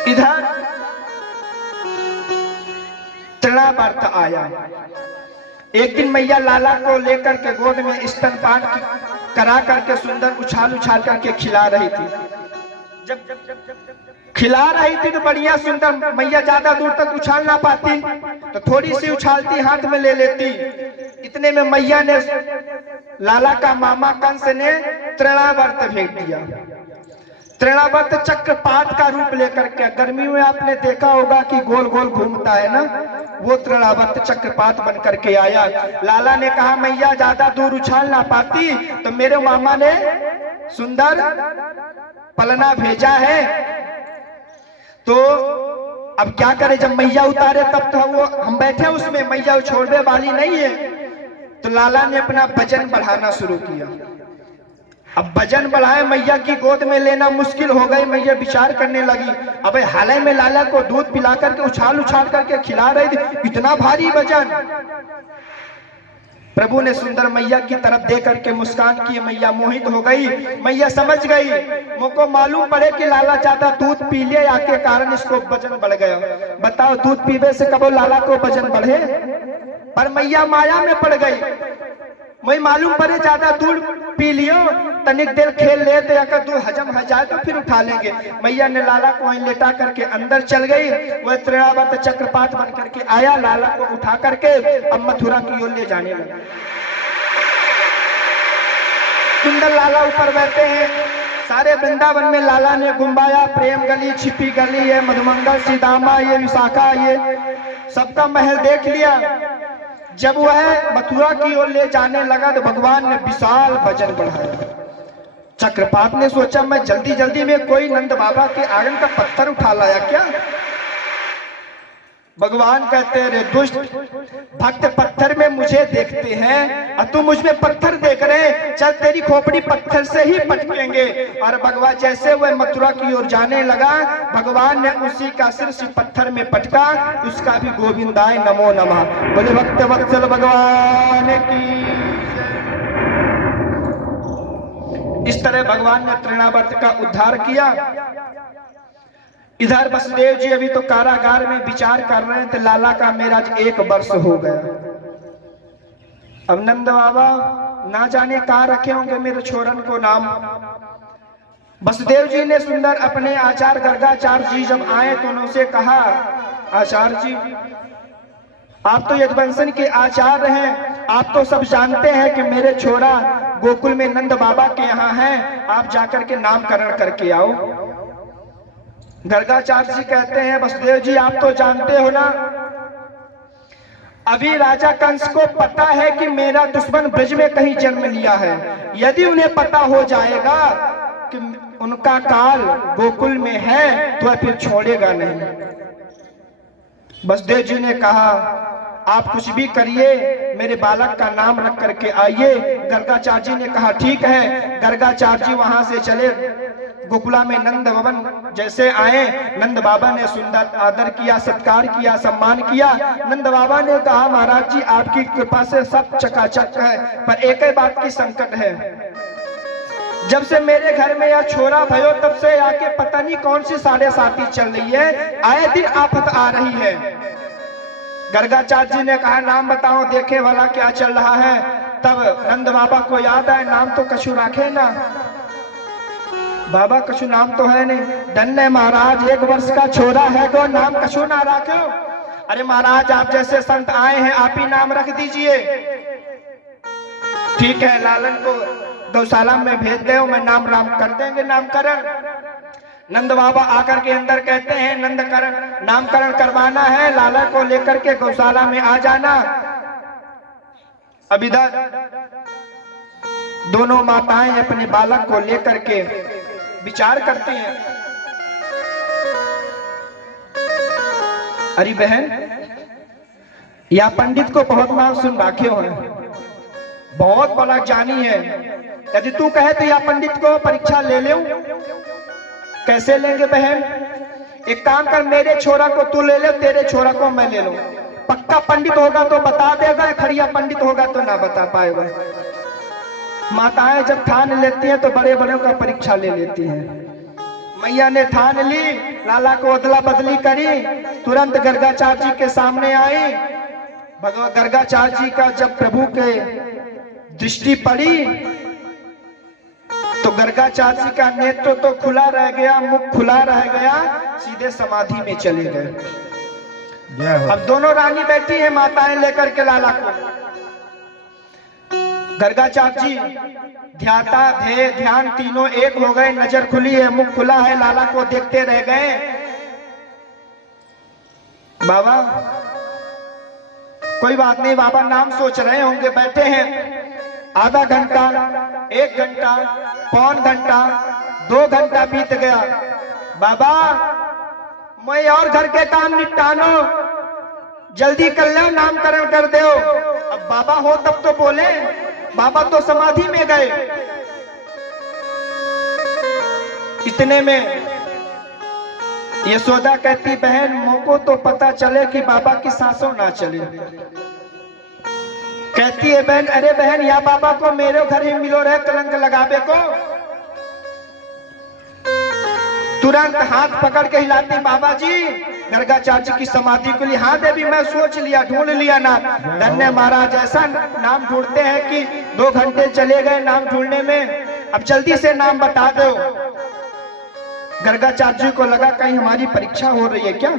इधर तृणावर्त आया। एक दिन मैया लाला को लेकर के गोद में स्तनपान करा करके सुंदर उछाल उछाल करके खिला रही थी। जब खिला रही थी तो बढ़िया सुंदर, मैया ज्यादा दूर तक उछाल ना पाती तो थोड़ी सी उछालती हाथ में ले लेती। इतने में मैया ने लाला का मामा कंस ने तृणावर्त भेज दिया। तृणावर्त चक्रपात का रूप लेकर के, गर्मी में आपने देखा होगा कि गोल गोल घूमता है ना, वो तृणावर्त चक्रपात बन करके आया। लाला ने कहा मैया ज्यादा दूर उछाल ना पाती तो मेरे मामा ने सुंदर पलना भेजा है, तो अब क्या करें। जब मैया उतारे तब तो वो हम बैठे उसमें, मैया छोड़ने वाली नहीं है। तो लाला ने अपना वजन बढ़ाना शुरू किया। अब वजन बढ़ाए, मैया की गोद में लेना मुश्किल हो गई। मैया विचार करने लगी, अबे हाल में लाला को दूध पिला करके उछाल उछाल करके खिला रही थी, इतना भारी वजन। प्रभु ने सुंदर मैया की तरफ देख करके मुस्कान की। मैया मोहित हो गई। मैया समझ गई, मुझको मालूम पड़े कि लाला ज्यादा दूध पी लिया के कारण इसको वजन बढ़ गया। बताओ दूध पीने से कब लाला को वजन बढ़े? पर मैया माया में पड़ गई। मैं मालूम पड़े ज्यादा दूध पी लियो, तनिक देर खेल ले तो अगर दूध हजम हो जाए तो फिर उठा लेंगे। मैया ने लाला को वहीं लेटा करके अंदर चल गई। वह तृणावर्त चक्रपात बन करके आया, लाला को उठा करके अब मथुरा की ओर ले जाने लगा। सुंदर लाला ऊपर बैठे हैं। सारे वृंदावन में लाला ने घुमाया, प्रेम गली, छिपी गली, ये मधुमंगल, सीदामा, ये विशाखा, ये सबका महल देख लिया। जब वह मथुरा की ओर ले जाने लगा तो भगवान ने विशाल वजन बढ़ाया। चक्रपात ने सोचा मैं जल्दी जल्दी में कोई नंद बाबा के आंगन का पत्थर उठा लाया क्या। भगवान कहते हैं रे दुष्ट, भक्त पत्थर में मुझे देखते हैं और तू मुझ में पत्थर देख रहे, चल तेरी खोपड़ी पत्थर से ही पटकेंगे। और भगवान जैसे वह मथुरा की ओर जाने लगा, भगवान ने उसी का सिर से पत्थर में पटका, उसका भी गोविंदाय नमो नमः। बोले भक्त वत्सल भगवान की। इस तरह भगवान ने तृणावर्त का उद्धार किया। इधर वसुदेव जी अभी तो कारागार में विचार कर रहे थे, लाला का मेरा 1 वर्ष हो गया। अब नंद बाबा ना जाने कहाँ रखे होंगे मेरे छोरन को नाम। वसुदेव जी ने सुंदर अपने आचार्य गर्गाचार्य जी जब आए तो उनसे कहा, आचार्य जी आप तो यदुवंशन के आचार्य हैं, आप तो सब जानते हैं कि मेरे छोरा गोकुल में नंद बाबा के यहाँ हैं, आप जाकर के नामकरण करके आओ। गर्गाचार्य जी कहते हैं वसुदेव जी आप तो जानते हो ना, अभी राजा कंस को पता है कि मेरा दुश्मन ब्रज में कहीं जन्म लिया है। यदि उन्हें पता हो जाएगा कि उनका काल गोकुल में है तो फिर छोड़ेगा नहीं। वसुदेव जी ने कहा आप कुछ भी करिए, मेरे बालक का नाम रख करके आइए। गर्गाचार्य जी ने कहा ठीक है। गर्गाचार्य जी वहां से चले गोकुला में नंद भवन जैसे आए, नंद बाबा ने सुंदर आदर किया, सत्कार किया, सम्मान किया। नंद बाबा ने कहा महाराज जी आपकी कृपा से सब चकाचक है, पर एक ही बात की संकट है, जब से मेरे घर में यह छोरा भयो तब से आके पता नहीं कौन सी 7.5 चल रही है, आए दिन आफत आ रही है। गर्गाचार्य जी ने कहा नाम बताओ देखे वाला क्या चल रहा है। तब नंद बाबा को याद आए नाम तो कछु राखे ना, बाबा कछु नाम तो है नहीं। धन्य महाराज 1 वर्ष का छोरा है गो, नाम कछु ना रखो। अरे महाराज आप जैसे संत आए हैं आप ही नाम रख दीजिए। ठीक है लालन को गौशाला में भेज दे, मैं नाम राम कर देंगे नामकरण। नंद बाबा आकर के अंदर कहते हैं नामकरण करवाना है, लाला को लेकर के गौशाला में आ जाना। अब इधर दोनों माताएं अपने बालक को लेकर के विचार करती हैं। अरे बहन या पंडित को बहुत नाम सुन रखे हो, बहुत बड़ा ज्ञानी है, यदि तू कहे तो या पंडित को परीक्षा ले ले। कैसे लेंगे बहन, एक काम कर मेरे छोरा को तू ले ले, तेरे छोरा को मैं ले लूं। पक्का पंडित होगा तो बता देगा, खड़िया पंडित होगा तो ना बता पाएगा। माताएं जब ठान लेती हैं तो बड़े बड़ों का परीक्षा ले लेती हैं। मैया ने ठान ली, लाला को अदला बदली करी, तुरंत गर्गाचार्य जी के सामने आई। भगवान गर्गाचार्य जी का जब प्रभु के दृष्टि पड़ी तो गर्गाचार्य जी का नेत्र तो खुला रह गया, मुख खुला रह गया, सीधे समाधि में चले गए। अब दोनों रानी बैठी है माताएं लेकर के लाला को। गर्गाचार्य जी ध्याता ध्येय ध्यान तीनों एक हो गए, नजर खुली है, मुख खुला है, लाला को देखते रह गए। बाबा कोई बात नहीं, बाबा नाम सोच रहे होंगे, बैठे हैं। आधा घंटा, 1 घंटा, पौन घंटा, 2 घंटा बीत गया। बाबा मैं और घर के काम निपटानो, जल्दी कर लो, नामकरण कर दो। अब बाबा हो तब तो बोले, बाबा तो समाधि में गए। इतने में यशोदा कहती बहन मोको तो पता चले कि बाबा की सांसों ना चले। कहती है बहन अरे बहन या बाबा को मेरे घर ही मिलो रहे कलंक लगावे को। तुरंत हाथ पकड़ के हिलाते बाबा जी गर्गाचार्य जी की समाधि के लिए। हाँ देवी मैं सोच लिया, ढूंढ लिया नाम। धन्य महाराज ऐसा नाम ढूंढते हैं कि 2 घंटे चले गए नाम ढूंढने में, अब जल्दी से नाम बता दो। गर्गाचार्य जी को लगा कहीं हमारी परीक्षा हो रही है क्या।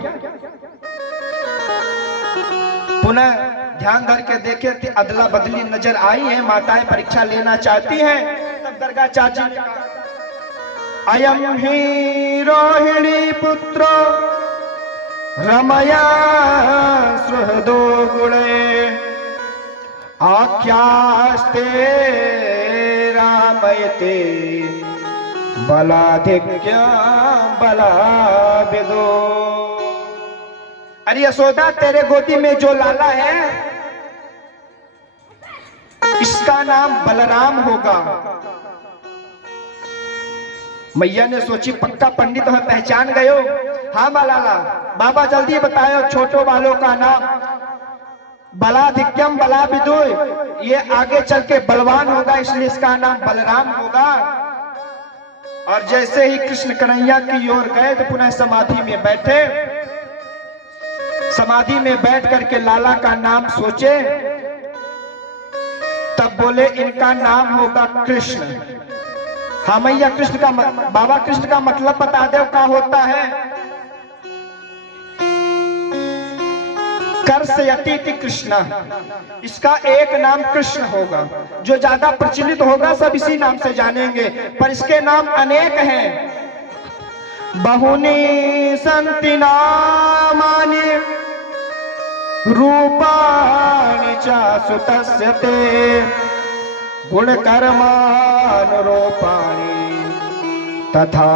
पुनः ध्यान धर के देखे तो अदला बदली नजर आई है, माताएं परीक्षा लेना चाहती हैं। तब गर्गाचार्य जी ने कहा अयम ही रोहिणी पुत्र रमया सुहृदो गुणे आख्यास्ते रामयते बलाधिक्य बलाविदो। अरे यशोदा, तेरे गोदी में जो लाला है इसका नाम बलराम होगा। मैया ने सोची पक्का पंडित है, पहचान गए हो? हाँ लाला, बाबा जल्दी बताओ छोटो वालों का नाम। बलाधिक्यम बलाविदो, ये आगे चल के बलवान होगा इसलिए इसका नाम बलराम होगा। और जैसे ही कृष्ण कन्हैया की ओर गए तो पुनः समाधि में बैठे। समाधि में बैठ करके लाला का नाम सोचे, तब बोले इनका नाम होगा कृष्ण। हाँ मैया, कृष्ण का बाबा कृष्ण का मतलब बता दो क्या होता है। कर्षयति कृष्ण, इसका एक नाम कृष्ण होगा। जो ज्यादा प्रचलित होगा सब इसी नाम से जानेंगे, पर इसके नाम अनेक हैं। बहुनी संति नामानि रूपाणि च सुतस्य ते गुणकर्मानुरूपाणि तथा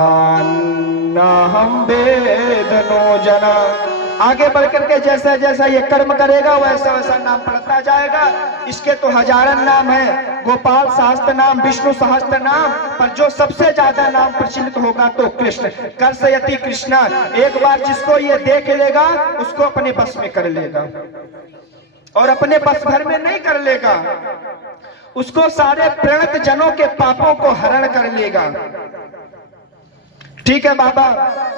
नाहं वेदनो जना। आगे बढ़कर के जैसा जैसा ये कर्म करेगा वैसा वैसा नाम पढ़ता जाएगा। इसके तो हजारन नाम है, गोपाल सहस्त्र नाम, विष्णु सहस्त्र नाम, पर जो सबसे ज्यादा नाम प्रचलित होगा तो कृष्ण। कर्षयति कृष्ण, एक बार जिसको ये देख लेगा उसको अपने बस में कर लेगा, और अपने बस भर में नहीं कर लेगा, उसको सारे प्रणत जनों के पापों को हरण कर लेगा। ठीक है बाबा,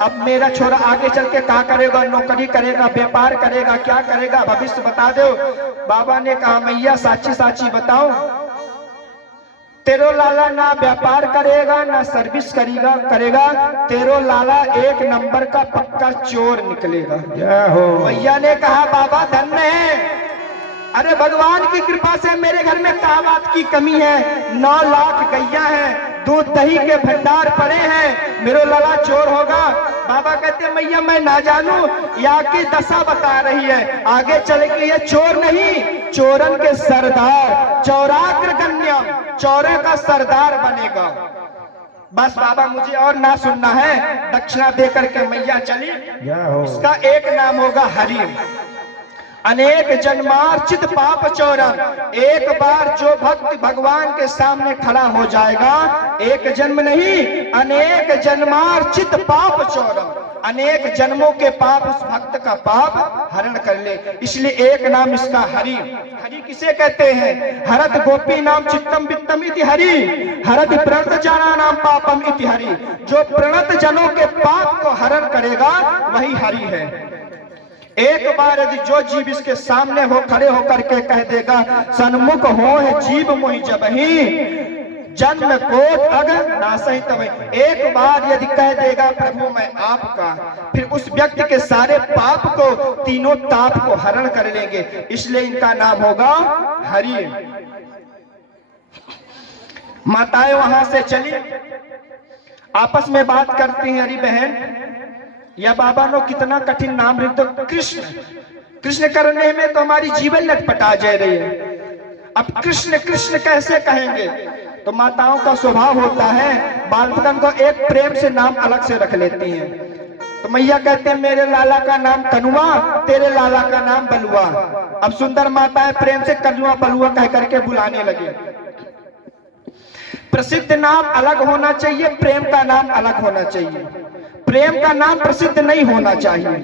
अब मेरा छोरा आगे चल के क्या करेगा? नौकरी करेगा, व्यापार करेगा, क्या करेगा? भविष्य बता दो। बाबा ने कहा मैया साची साची बताओ, तेरो लाला ना व्यापार करेगा ना सर्विस करेगा, तेरो लाला एक नंबर का पक्का चोर निकलेगा। मैया ने कहा बाबा धन्य है, अरे भगवान की कृपा से मेरे घर में क्या बात की कमी है? 9 लाख गैया है, दूध दही के भंडार पड़े हैं, मेरा लाला चोर होगा? बाबा कहते मैया मैं ना जानू, या की दशा बता रही है, आगे चल के ये चोर नहीं, चोरन के सरदार, चौराग्रगण्यम, चौरे का सरदार बनेगा। बस बाबा मुझे और ना सुनना है। दक्षिणा दे करके मैया चली। इसका एक नाम होगा हरि। अनेक जन्मार्चित पाप चौरम, एक बार जो भक्त भगवान के सामने खड़ा हो जाएगा, एक जन्म नहीं अनेक जन्मार्चित पाप चौरम, अनेक जन्मों के पाप उस भक्त का पाप हरण कर ले। इसलिए एक नाम इसका हरि। हरि किसे कहते हैं? हरत गोपी नाम चित्तम वित्तम इति हरि, हरत प्रणत जना नाम पापम इति हरि। जो प्रणत जनों के पाप को हरण करेगा वही हरि है। एक बार यदि जो जीव इसके सामने हो खड़े होकर के कह देगा सन्मुख हो है जीव मोहि जबहि जन्म कोट अग नासहि तबहि, एक बार यदि कह देगा प्रभु मैं आपका, फिर उस व्यक्ति के सारे पाप को, तीनों ताप को हरण कर लेंगे। इसलिए इनका नाम होगा हरि। माताएं वहां से चली, आपस में बात करती हैं, अरे बहन या बाबा नो कितना कठिन नाम रख दो, कृष्ण। कृष्ण करने में तो हमारी जीवन लटपटा जा रही है, अब कृष्ण कृष्ण कैसे कहेंगे? तो माताओं का स्वभाव होता है बालकन को एक प्रेम से नाम अलग से रख लेती हैं। तो मैया कहते हैं मेरे लाला का नाम कनुआ, तेरे लाला का नाम बलुआ। अब सुंदर माताएं प्रेम से कनुआ बलुआ कह करके बुलाने लगे। प्रसिद्ध नाम अलग होना चाहिए, प्रेम का नाम अलग होना चाहिए। प्रेम का नाम प्रसिद्ध नहीं होना चाहिए।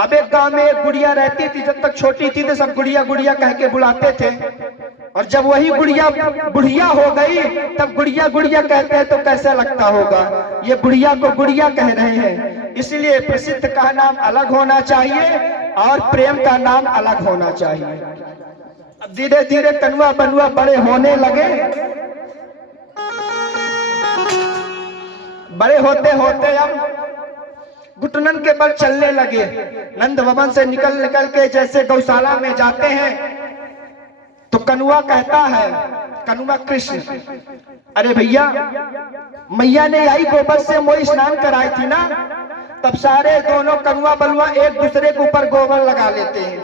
अब एक गांव में एक गुड़िया रहती थी, जब तक छोटी थी तो सब गुड़िया गुड़िया कह के बुलाते थे, और जब वही गुड़िया बुढ़िया हो गई तब गुड़िया गुड़िया कहते हैं तो कैसा लगता होगा? ये बुढ़िया को गुड़िया कह रहे हैं। इसलिए प्रसिद्ध का नाम अलग होना चाहिए और प्रेम का नाम अलग होना चाहिए। अब धीरे धीरे कनुआ बनुआ बड़े होने लगे, बड़े होते होते अब घुटनन के बल चलने लगे। नंद भवन से निकल निकल के जैसे गौशाला में जाते हैं तो कनुआ कहता है, कनुआ कृष्ण, अरे भैया मैया ने आई गोबर से मोई स्नान कराई थी ना, तब सारे दोनों कनुआ बलुआ एक दूसरे के ऊपर गोबर लगा लेते हैं।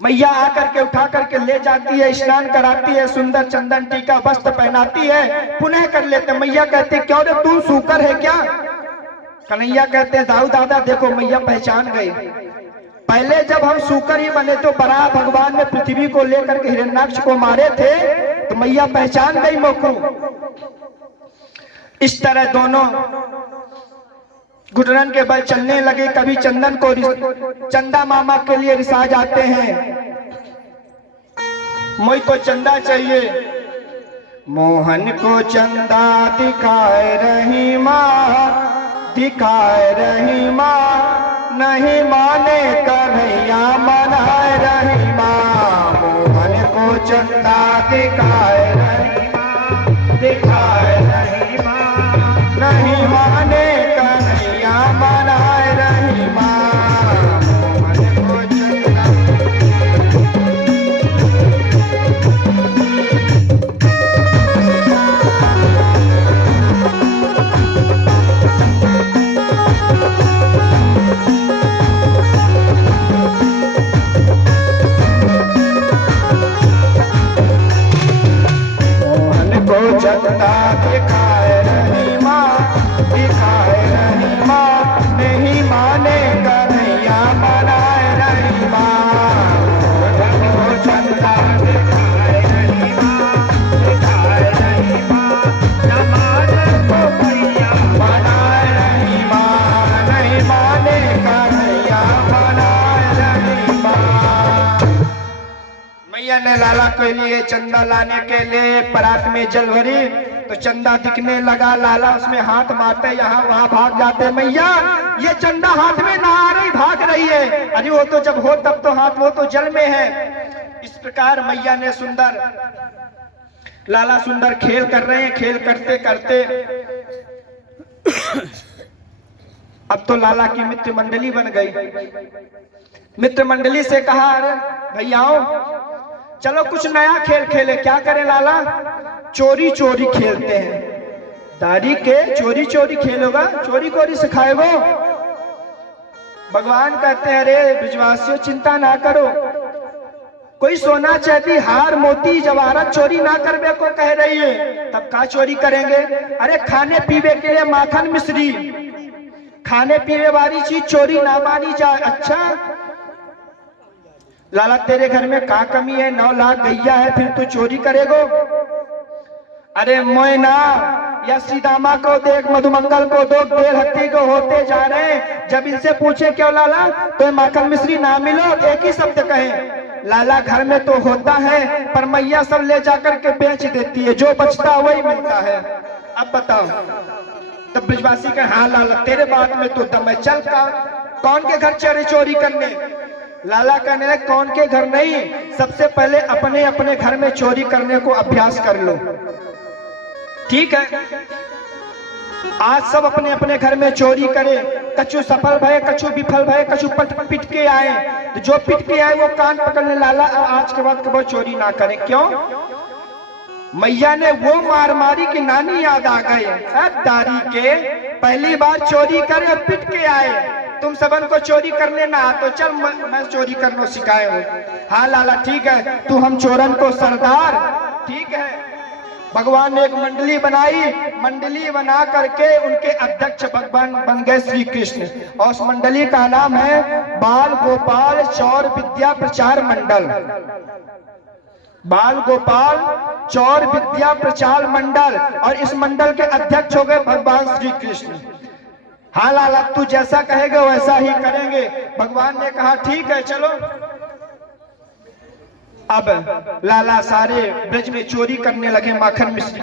मैया आकर के उठा करके ले जाती है, स्नान कराती है, सुंदर चंदन टीका वस्त्र पहनाती है, पुनः कर लेते। मैया कहते क्यों रे तू सूकर है क्या? कन्हैया कहते दाऊ दादा देखो मैया पहचान गई। पहले जब हम सूकर ही बने तो बराह भगवान ने पृथ्वी को लेकर के हिरण्याक्ष को मारे थे, तो मैया पहचान गई मोकू। इस तरह दोनों घुटनन के बल चलने लगे। कभी चंदन को चंदा मामा के लिए रिसा जाते हैं, मुझ को चंदा चाहिए। मोहन को चंदा दिखाए रही माँ, दिखाए रही माँ, नहीं माने कन्हैया मनाए रही माँ। मोहन को चंदा दिखाए रही माँ, दिखाए रही माँ, नहीं माने कन्हैया मनाए रही माँ। मोहन को चंदा चंदा दिखाए रही माँ, दिखाए रही माँ, नहीं माने कन्हैया मनाए रही माँ। चंदा दिखाए रही माँ, दिखाए रही माँ, न माने को भैया मनाए रही माँ, नहीं माने कन्हैया मनाए रही माँ। मैया ने लाला के लिए चंदा लाने के लिए परात में जल भरी, तो चंदा दिखने लगा। लाला उसमें हाथ मारते यहाँ वहां भाग जाते। मैया ये चंदा हाथ में ना आ रही, भाग रही है। अरे वो तो जब हो तब तो हाथ, वो तो जल में है। इस प्रकार मैया ने सुंदर, लाला सुंदर खेल कर रहे हैं। खेल करते करते अब तो लाला की मित्र मंडली बन गई। मित्र मंडली से कहा अरे भैयाओ चलो कुछ नया खेल खेले। क्या करें लाला? चोरी चोरी खेलते हैं। दारी के चोरी चोरी खेल होगा, चोरी कोरी सिखाएगो? भगवान कहते हैं अरे ब्रजवासियों चिंता ना करो, कोई सोना चांदी हार मोती जवाहरात चोरी ना करने को कह रही है, तब का चोरी करेंगे? अरे खाने पीने के लिए माखन मिश्री, खाने पीने वाली चीज चोरी ना मानी जाए। अच्छा लाला तेरे घर में का कमी है? 9 लाख गैया है, फिर तू चोरी करेगो? अरे मोयना या सीतामा को देख, मधुमंगल को दो, 1.5 हत्ती को होते जा रहे हैं। जब इनसे पूछे क्यों लाला, तो माखन मिश्री ना मिलो, एक ही शब्द कहे लाला घर में तो होता है, पर मैया सब ले जाकर के बेच देती है, जो बचता वही मिलता है। अब बताओ। तब ब्रजवासी कहे हाँ लाला तेरे बात में तो दम है, चल कौन के घर चोरी चोरी करने? लाला कहने लगे कौन के घर नहीं, सबसे पहले अपने अपने घर में चोरी करने को अभ्यास कर लो। ठीक है, आज सब अपने अपने घर में चोरी करे। कछु सफल भय, कछु विफल भय, कछु पिट के आए। तो जो पिट के आए वो कान पकड़ने लाला आज के बाद कभी चोरी ना करें। क्यों? मैया ने वो मार मारी कि नानी याद आ गए। दारी के पहली बार चोरी करे और पिट के आए, तुम सबन को चोरी करने ना आ तो चल मैं चोरी करना सिखाए हूँ। हाँ लाला ठीक है, तू हम चोरन को सरदार। ठीक है, भगवान ने एक मंडली बनाई, मंडली बना करके उनके अध्यक्ष भगवान बन गए श्री कृष्ण, और उस मंडली का नाम है बाल गोपाल चौर विद्या प्रचार मंडल। बाल गोपाल चौर विद्या प्रचार मंडल, और इस मंडल के अध्यक्ष हो गए भगवान श्री कृष्ण। हाँ लाला तू जैसा कहेगा वैसा ही करेंगे। भगवान ने कहा ठीक है चलो। अब लाला सारे ब्रज में चोरी करने लगे माखन मिश्री।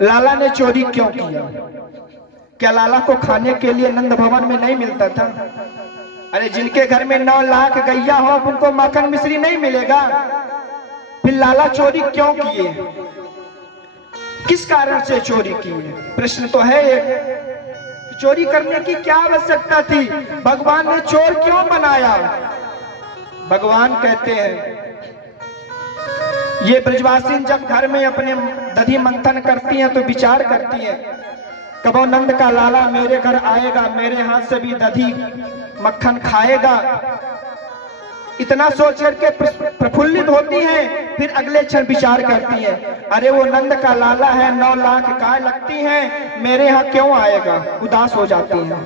लाला ने चोरी क्यों किया? क्या लाला को खाने के लिए नंद भवन में नहीं मिलता था? अरे जिनके घर में 9 लाख गैया हो उनको माखन मिश्री नहीं मिलेगा? फिर लाला चोरी क्यों किए? किस कारण से चोरी की? प्रश्न तो है एक, चोरी करने की क्या आवश्यकता थी? भगवान ने चोर क्यों बनाया? भगवान कहते हैं ये ब्रजवासी जब घर में अपने दधी मंथन करती हैं तो विचार करती हैं, कबो नंद का लाला मेरे घर आएगा, मेरे हाथ से भी दधी मक्खन खाएगा, इतना सोच करके प्रफुल्लित होती हैं, फिर अगले क्षण विचार करती हैं, अरे वो नंद का लाला है, 9 लाख गाय लगती हैं, मेरे यहाँ क्यों आएगा, उदास हो जाती हैं।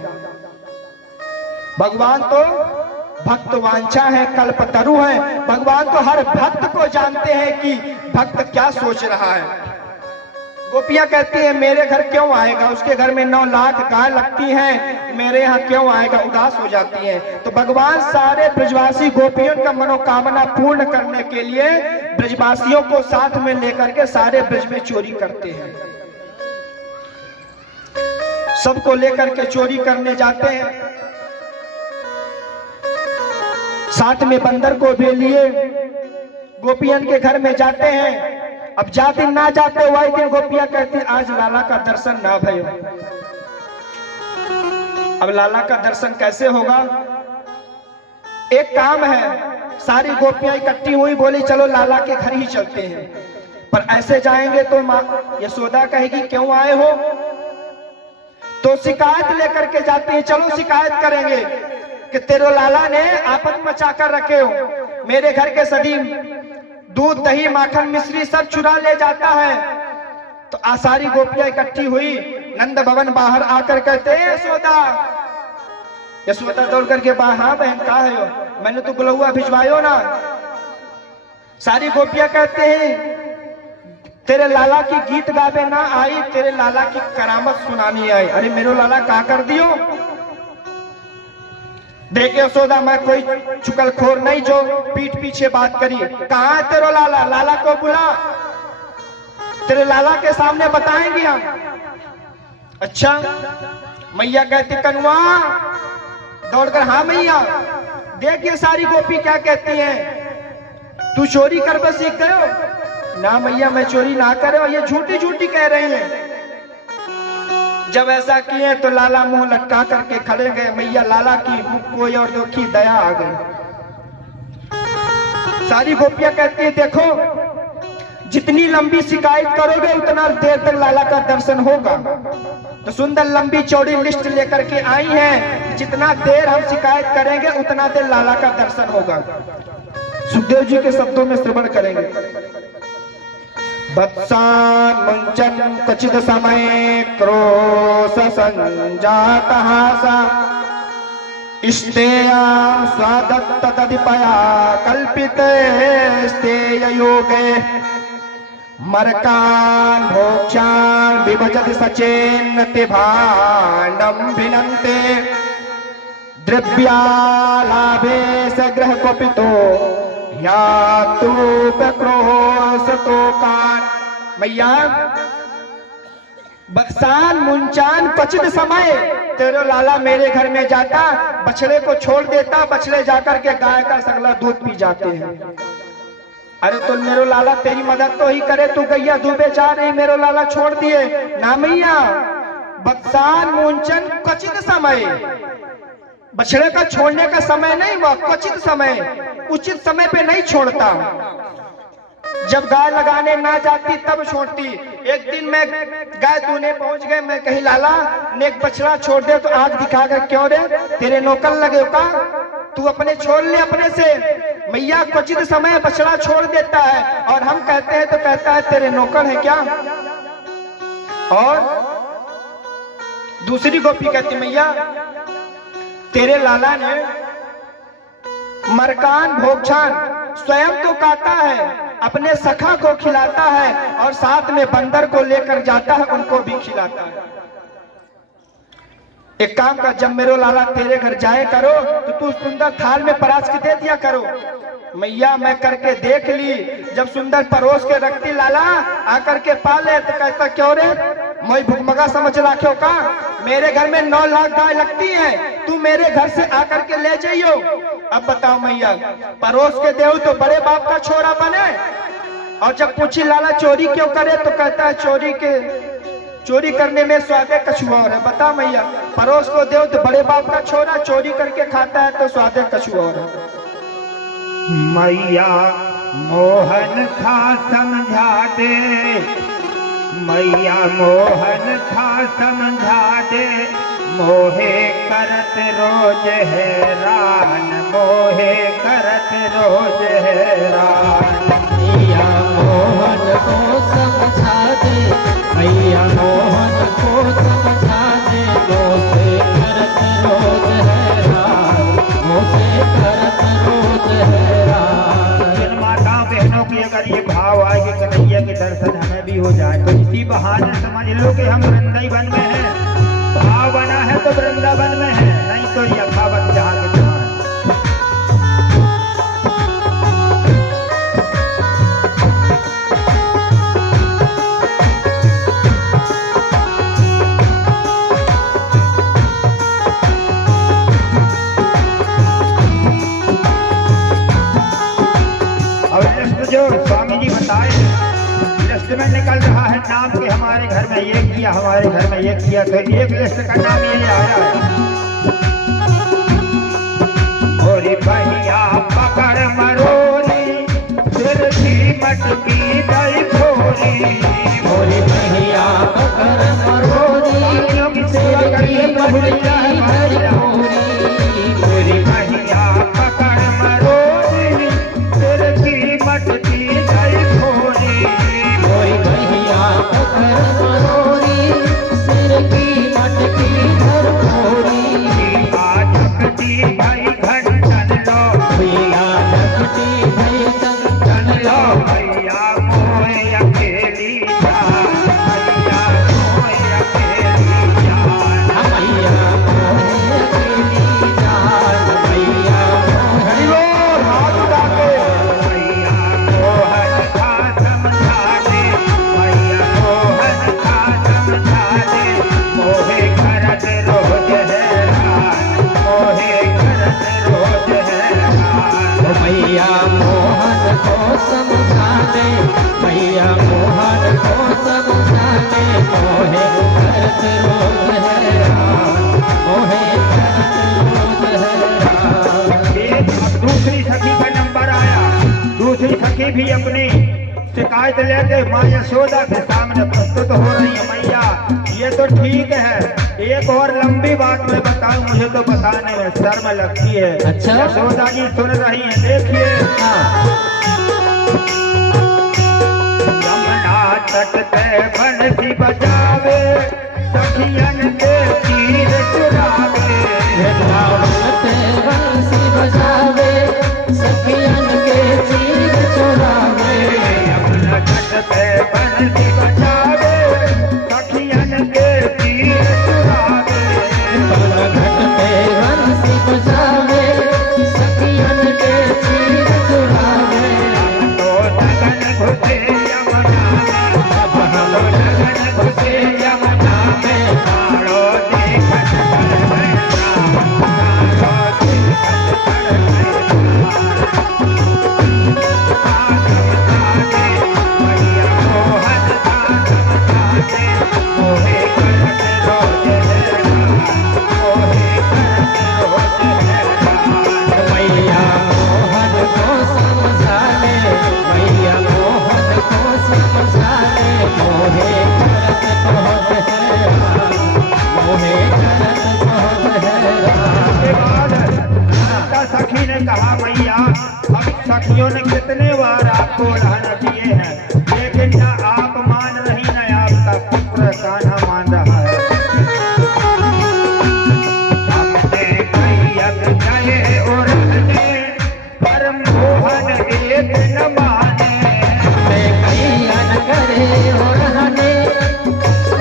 भगवान तो भक्त वांछा है, कल्पतरु है। भगवान तो हर भक्त को जानते हैं कि भक्त क्या सोच रहा है। गोपियां कहती हैं मेरे घर क्यों आएगा, उसके घर में 9 लाख गाय लगती हैं, मेरे यहाँ क्यों आएगा, उदास हो जाती हैं। तो भगवान सारे ब्रजवासी गोपियों का मनोकामना पूर्ण करने के लिए ब्रजवासियों को साथ में लेकर के सारे ब्रज में चोरी करते हैं। सबको लेकर के चोरी करने जाते हैं, साथ में बंदर को भी लिए गोपियन के घर में जाते हैं। अब जा दिन ना जाते, वही दिन गोपियां कहती आज लाला का दर्शन ना भयो। अब लाला का दर्शन कैसे होगा? एक काम है, सारी गोपियां इकट्ठी हुई, बोली चलो लाला के घर ही चलते हैं। पर ऐसे जाएंगे तो माँ यशोदा कहेगी क्यों आए हो, तो शिकायत लेकर के जाते हैं, चलो शिकायत करेंगे कि तेरे लाला ने आपत मचा कर रखे हो, मेरे घर के सदी दूध दही माखन मिश्री सब चुरा ले जाता है। तो आसारी गोपियां इकट्ठी हुई, नंद भवन बाहर आकर कहते हैं यशोदा। यशोदा दौड़ करके बाहर, हाँ बहन का है हो, मैंने तो गुलहुआ भिजवायो ना। सारी गोपियां कहते हैं तेरे लाला की गीत गावे ना आई, तेरे लाला की करामत सुनानी आई। अरे मेरे लाला का कर दियो? देखे यशोदा मैं कोई चुगलखोर नहीं जो पीठ पीछे बात करी। कहाँ है तेरा लाला, लाला को बुला, तेरे लाला के सामने बताएंगे हम। अच्छा मैया कहती कनुआ, दौड़कर हाँ मैया। देखिए सारी गोपी क्या कहती हैं, तू चोरी कर बस सीख गए हो ना? मैया मैं चोरी ना करे, ये झूठी झूठी कह रही हैं। जब ऐसा किए तो लाला मुंह लटका करके खड़े गए। मैया लाला की मुख कोई और देखी, दया आ गई। सारी गोपियां कहती है देखो जितनी लंबी शिकायत करोगे उतना देर तक लाला का दर्शन होगा। तो सुंदर लंबी चौड़ी लिस्ट लेकर के आई हैं, जितना देर हम शिकायत करेंगे उतना देर लाला का दर्शन होगा। सुखदेव जी के शब्दों में श्रवण करेंगे। वत्सान मुंचन क्वचित समय क्रोश संजातः सा इष्टेया स्वादत्त तदिपया कल्पिते स्तेय योगे मरकान् भोक्ष्यान् विभजति सचेन्नति भाण्डं भिनन्ते द्रव्यालाभे स ग्रह कोपितो मैया बक्सान मुंचान क्वचित समय तेरे लाला मेरे घर में जाता, बछड़े को छोड़ देता, बछड़े जाकर के गाय का सगला दूध पी जाते हैं। अरे तो मेरे लाला तेरी मदद तो ही करे, तू गैया दूध बेचा रही, मेरे लाला छोड़ दिए ना। मैया बक्सान मुंचन क्वचित समय, बछड़े का छोड़ने का समय नहीं हुआ, क्वचित समय, उचित समय पे नहीं छोड़ता। जब गाय लगाने ना जाती तब छोड़ती। एक दिन मैं गाय दूने पहुंच गए, मैं कही लाला ने एक बछड़ा छोड़ दे, तो आग दिखा कर क्यों रे, तेरे नौकर लगे का, तू अपने छोड़ ले अपने से। मैया क्वचित समय बछड़ा छोड़ देता है, और हम कहते हैं तो कहता है तेरे नौकर है क्या। और दूसरी गोपी कहती मैया तेरे लाला ने मरकान भोक्षान स्वयं तो खाता है, अपने सखा को खिलाता है, और साथ में बंदर को लेकर जाता है, उनको भी खिलाता है। एक काम कर, जब मेरे लाला तेरे घर जाए करो तो तू सुंदर थाल में परास के दे दिया करो। मैया मैं करके देख ली, जब सुंदर परोस के रखती लाला आकर के पाले तो कहता क्यों रे, मैं भुखमगा समझ रखे का, मेरे घर में 9 लाख गाय लगती है, तू मेरे घर से आकर के ले जाइयो। अब बताओ मैया, परोस के देव तो बड़े बाप का छोरा बने। और जब पूछी लाला चोरी क्यों करे, तो कहता है चोरी करने में स्वादे कछुआ और है। बता मैया, परोस को देव तो बड़े बाप का छोरा, चोरी करके खाता है तो स्वादे कछुआ और है। मैया मोहन था समझा दे, मैया मोहन था समझा दे, मोहे करत रोज हैरान, मोहे करत रोज हैरान। मैया मोहन को समझा दे, मैया मोहन को समझा दे, मोसे करत रोज हैरान, मोसे करत रोज हैरान। जिन माताओं बहनों की अगर ये भाव आए कि कन्हैया के दर्शन हमें भी हो जाए, तो इसी बहाने समझ लो कि हम वृंदावन में हैं। भाव बना है तो वृंदावन में है, नहीं तो यथावत जहाँ के जहाँ है। जो स्वामी जी बताए लिस्ट में निकल रहा है नाम के हमारे घर में ये किया, हमारे घर में ये किया, तो एक लिस्ट का नाम ये आया है। मोरी भैया पकड़ मरोरी, सिर की मटकी दई भोरी। मोरी भैया पकड़ मरोरी, सिर की मटकी दई भोरी। मोरी भैया पकड़ मरोरी, सिर की मटकी दई भोरी। मोरी भैया पकड़ मरोरी, सिर की मटकी धर भोरी। झकटी भाई घंटन लो, भैया झकटी भई चंदन लो। भैया मोए अकेली जान, भैया मोए अकेली जान। मैया मोहे अकेली जान, मैया मोहे। हाथ उठाके भैया मोहन का समझा दे, भैया मोहन का समझा दे। मोहे करत रोज हैरान, मोहे करत रोज हैरान। मैया मोहन को समझा दे, मैया मोहन को समझा दे, मोहे करत रोज हैरान, मोहे करत रोज हैरान। एक अब दूसरी सखी का नंबर आया। दूसरी सखी भी अपनी शिकायत लेके माँ यशोदा के सामने प्रस्तुत हो रही है। मैया ये तो ठीक है, एक और लंबी बात मैं बताऊं, मुझे तो बताने में शर्म लगती है। अच्छा? यशोदा जी सुन रही हैं, देखिए। हाँ। यमुना तट पे बंसी बजावे, सखियन के तीर चुरावे। वृंदावन पे बंसी बजावे, सखियन के चीर चुरावे। यमुना तट पे बंसी बजावे, सखियन के तीर चुरावे। यमुना घाट पे बंसी बजावे, सखियन के चीर चुरावे। तो लगन घुसे यमुना में, अब हम तो लगन घुसे यमुना में। तारो देखत कर बैठा, तारो देखत कर बैठा। भैया मोहन का समझा दे, मोहे करत रोज हैरान, मोहे करत रोज हैरान। मैया मोहन को समझा ले, मैया मोहन को समझा ले, मोहे करत बहुत हैरान, मोहे करत बहुत हैरान। के बाद माता सखी ने कहा मैया अब सखियों ने कितने बार आपको रहना दिए हैं, लेकिन न आप मान रही न आपका पुत्र कान्हा मान रहा है। हमने कैयक गए और रहने, पर मोहन एक न माने। मैं कैयन करे और रहने,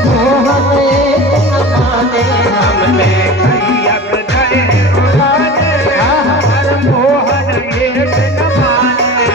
मोहन एक न माने। हमने कैयक गए और रहने, पर मोहन एक न माने।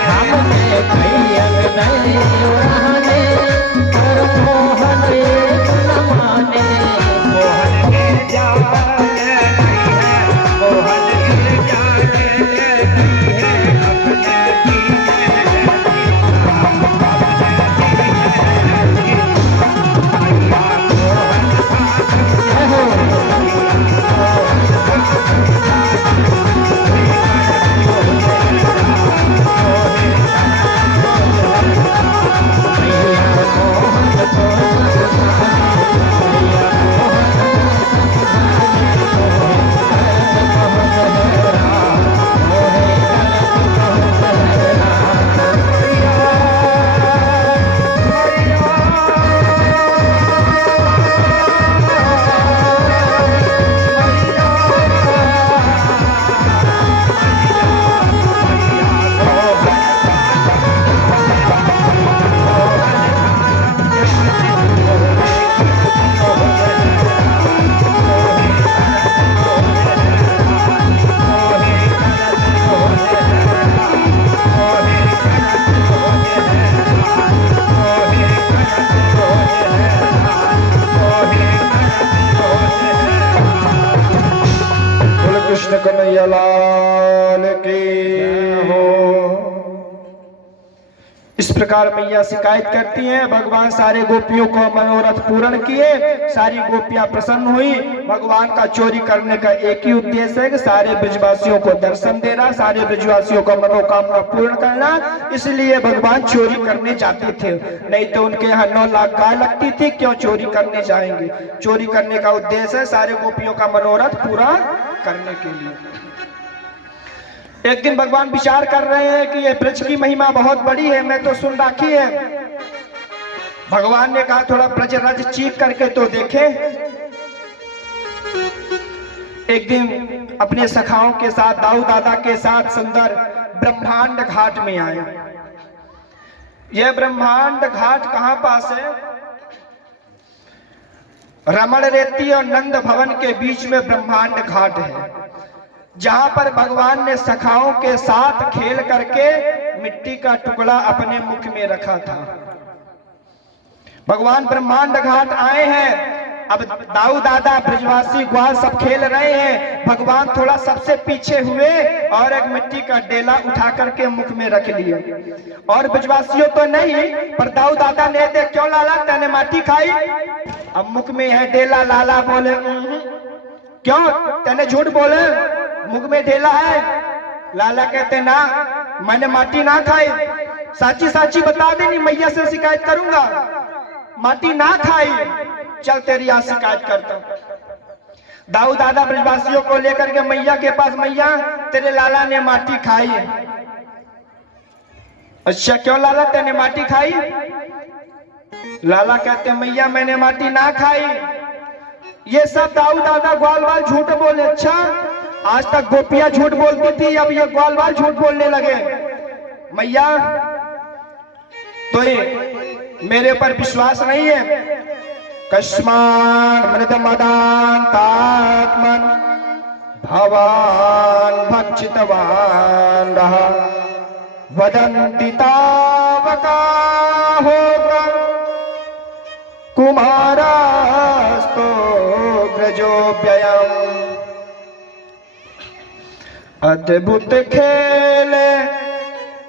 कृष्ण कन्हैया लाल की हो। इस प्रकार मैया शिकायत करती हैं। भगवान सारे गोपियों को मनोरथ पूर्ण किए, सारी गोपियां प्रसन्न हुई। भगवान का चोरी करने का एक ही उद्देश्य है कि सारे ब्रजवासियों को दर्शन देना, सारे ब्रजवासियों का मनोकामना पूर्ण करना। इसलिए भगवान चोरी करने जाते थे, नहीं तो उनके यहाँ 9 लाख गाय लगती थी, क्यों चोरी करने जाएंगे। चोरी करने का उद्देश्य है सारे गोपियों का मनोरथ पूरा करने के लिए। एक दिन भगवान विचार कर रहे हैं कि ये ब्रज की महिमा बहुत बड़ी है, मैं तो सुन रखी है। भगवान ने कहा थोड़ा ब्रज रज चीख करके तो देखे। एक दिन अपने सखाओं के साथ, दाऊ दादा के साथ सुंदर ब्रह्मांड घाट में आए। यह ब्रह्मांड घाट कहां पास है? रमण रेती और नंद भवन के बीच में ब्रह्मांड घाट है, जहां पर भगवान ने सखाओं के साथ खेल करके मिट्टी का टुकड़ा अपने मुख में रखा था। भगवान ब्रह्मांड घाट आए हैं। अब दाऊ दादा ब्रजवासी ग्वाल सब खेल रहे हैं। भगवान थोड़ा सबसे पीछे हुए और एक मिट्टी का डेला उठा करके मुख में रख लिए। और ब्रजवासियों तो नहीं, पर दाऊ दादा ने देख, क्यों लाला तैने माटी खाई? अब मुख में है डेला। लाला बोले क्यों तैने झूठ बोले, मुख में ढेला है? लाला कहते ना, मैंने माटी ना खाई। साची साची बता दे, नहीं मैया से शिकायत करूंगा। माटी ना खाई, चल तेरी यहाँ शिकायत करता हूं। दाऊ दादा ब्रजवासियों को लेकर के मैया के पास, मैया तेरे लाला ने माटी खाई है। अच्छा क्यों लाला तेने माटी खाई? लाला कहते मैया मैंने माटी ना खाई। ये सब दाऊ दादा ग्वाल वाल झूठ बोले। अच्छा, आज तक गोपियां झूठ बोलती थी, अब ये ग्वाल वाल झूठ बोलने लगे। मैया तो ये मेरे पर विश्वास नहीं है। कस्मान मृद मदान तात्मन भवान भक्षितवान रहा वदन्ति तावका होगा कुमारास्तो ग्रजो व्ययम्। अद्भुत खेले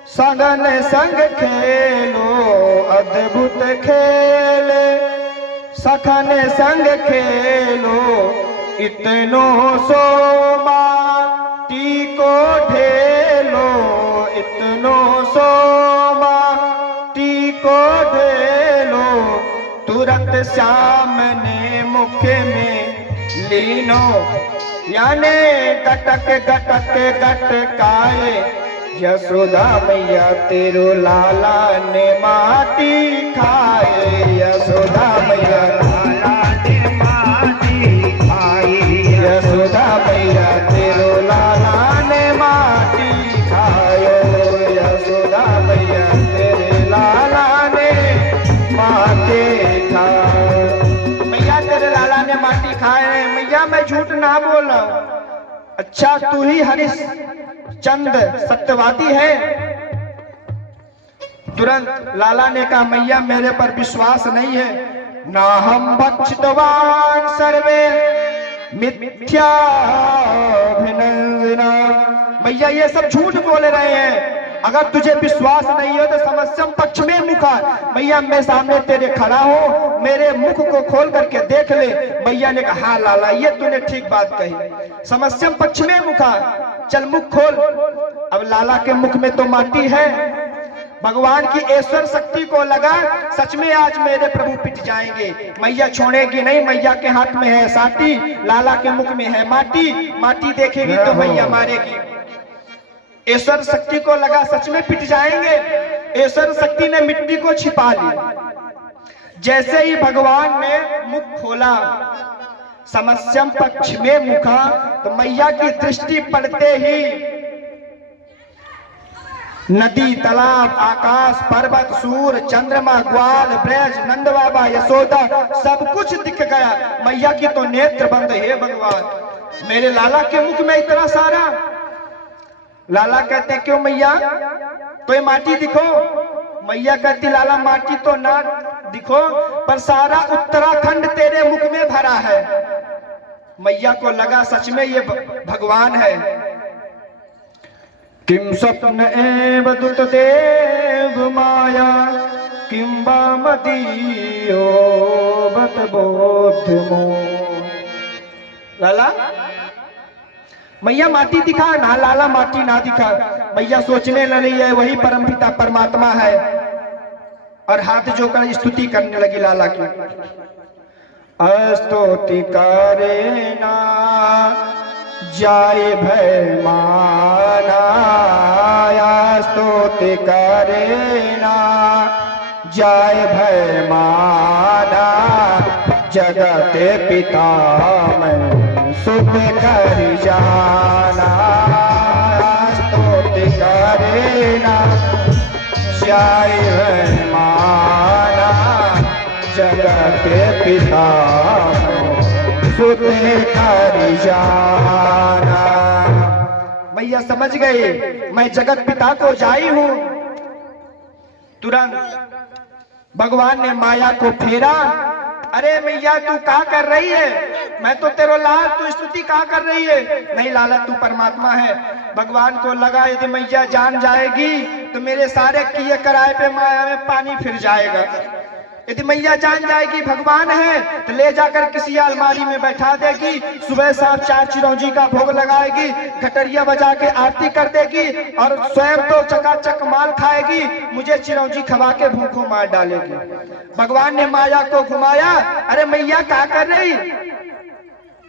सगन संग खेलो, अद्भुत खेले सखन संग खेलो। इतनो सो माटी को ढेलो, इतनो सो माटी को ढेलो। तुरंत सामने मुख में लीनो, यानी गटक गटक गटकाए। यशोदा मैया तेरो लाला ने माटी खाए, यशोदा मैया लाला ने माटी खाई। यशोदा मैया तेरो लाला ने माटी खायो, यशोदा मैया तेरे लाला ने माटी खाए। मैया तेरे लाला ने माटी खाए। मैया मैं झूठ ना बोल रहा हूं। अच्छा तू ही हरिश्चंद सत्यवादी है? तुरंत लाला ने कहा मैया मेरे पर विश्वास नहीं है। ना हम भक्षितवान सर्वे मिथ्या भिनंदिना। मैया ये सब झूठ बोल रहे हैं। अगर तुझे विश्वास नहीं हो तो समस्यम पक्ष में मुखा। मैया मैं सामने तेरे खड़ा हूं, मेरे मुख को खोल करके देख ले। मैया ने कहा हाँ लाला ये तूने ठीक बात कही, समस्यम पक्ष में मुखा, चल मुख खोल। अब लाला के मुख में तो माटी है। भगवान की ऐश्वर्य शक्ति को लगा सच में आज मेरे प्रभु पिट जाएंगे। मैया छोड़ेगी नहीं, मैया के हाथ में है साटी, लाला के मुख में है माटी। माटी देखेगी तो मैया मारेगी। ईश्वर शक्ति को लगा सच में पिट जाएंगे। ईश्वर शक्ति ने मिट्टी को छिपा ली। जैसे ही भगवान ने मुख खोला समस्यम पक्ष में मुखा, तो मैया की दृष्टि पड़ते ही नदी, तालाब, आकाश, पर्वत, सूर्य, चंद्रमा, ग्वाल, ब्रज, नंद बाबा, यशोदा सब कुछ दिख गया। मैया की तो नेत्र बंद है। भगवान मेरे लाला के मुख में इतना सारा। लाला कहते क्यों मैया तो ये माटी दिखो। मैया कहती लाला माटी तो ना दिखो, पर सारा उत्तराखंड तेरे मुख में भरा है। मैया को लगा सच में ये भगवान है। किम स्वप्न एव दुत देव माया किम बामदीयो बत बोधमो। लाला मैया माटी दिखा ना, लाला माटी ना दिखा। मैया सोचने लगी है वही परमपिता परमात्मा है और हाथ जोकर स्तुति करने लगी लाला की। अस्तुति करे ना जाए भय माना, स्तुति करे ना जाए भय माना, जगत पिता मैं सुध कर जाना। स्तुति करे ना जाए भय माना, जगत पिता सुध कर जाना। मैया समझ गई मैं जगत पिता को जाई हूं। तुरंत भगवान ने माया को फेरा। अरे मैया तू क्या कर रही है? मैं तो तेरो लाल, तू स्तुति क्या कर रही है? नहीं लाला तू परमात्मा है। भगवान को लगा यदि मैया जान जाएगी तो मेरे सारे किए कराए पे माया में पानी फिर जाएगा। यदि मैया जान जाएगी भगवान है तो ले जाकर किसी अलमारी में बैठा देगी, सुबह शाम 4 चिरौंजी का भोग लगाएगी, घटरिया बजा के आरती कर देगी और स्वयं तो चकाचक माल खाएगी, मुझे चिरौंजी खवा के भूखों मार डालेगी। भगवान ने माया को घुमाया। अरे मैया क्या कर रही?